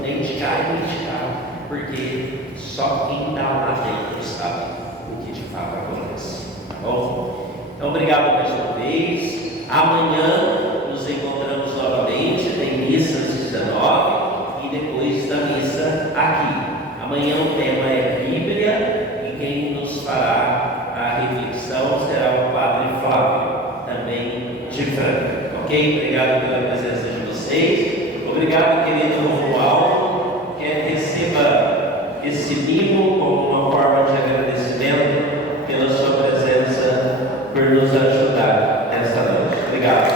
Nem de cá nem de cá, porque só quem está lá dentro sabe o que de fato acontece. Tá bom? Então, obrigado mais uma vez. Amanhã nos encontramos novamente. Tem missa às 19 e depois da missa aqui. Amanhã o tema é Bíblia e quem nos fará a reflexão será o Padre Flávio, também de Franca. Ok? Obrigado pela presença de vocês. Obrigado, querido Romualdo, que receba esse mimo como uma forma de agradecimento pela sua presença, por nos ajudar nesta noite. Obrigado.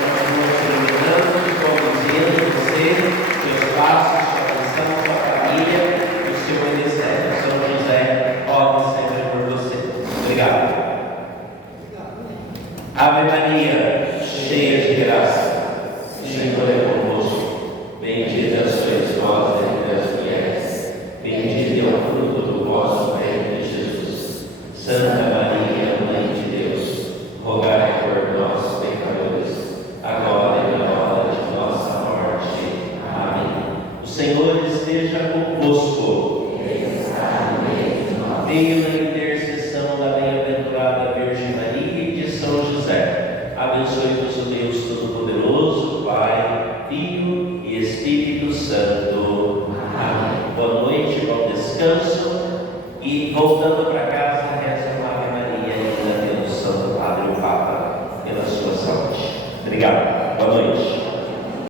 Nós vamos terminando, conduzindo você, seus passos, sua missão, sua família, o seu ministério. São José, ore sempre por você. Obrigado. Ave Maria, cheia de graça, o Senhor é convosco. Bendita sois vós entre as mulheres, bendito é o fruto do vosso ventre, Jesus. Santa Maria, Mãe de Deus, rogai por nós, pecadores, agora e na hora de nossa morte. Senhor esteja convosco. Venho na intercessão da bem-aventurada Virgem Maria e de São José. Abençoe-vos o Deus Todo-Poderoso, Pai, Filho e Espírito Santo. Amém. Boa noite, bom descanso. E voltando para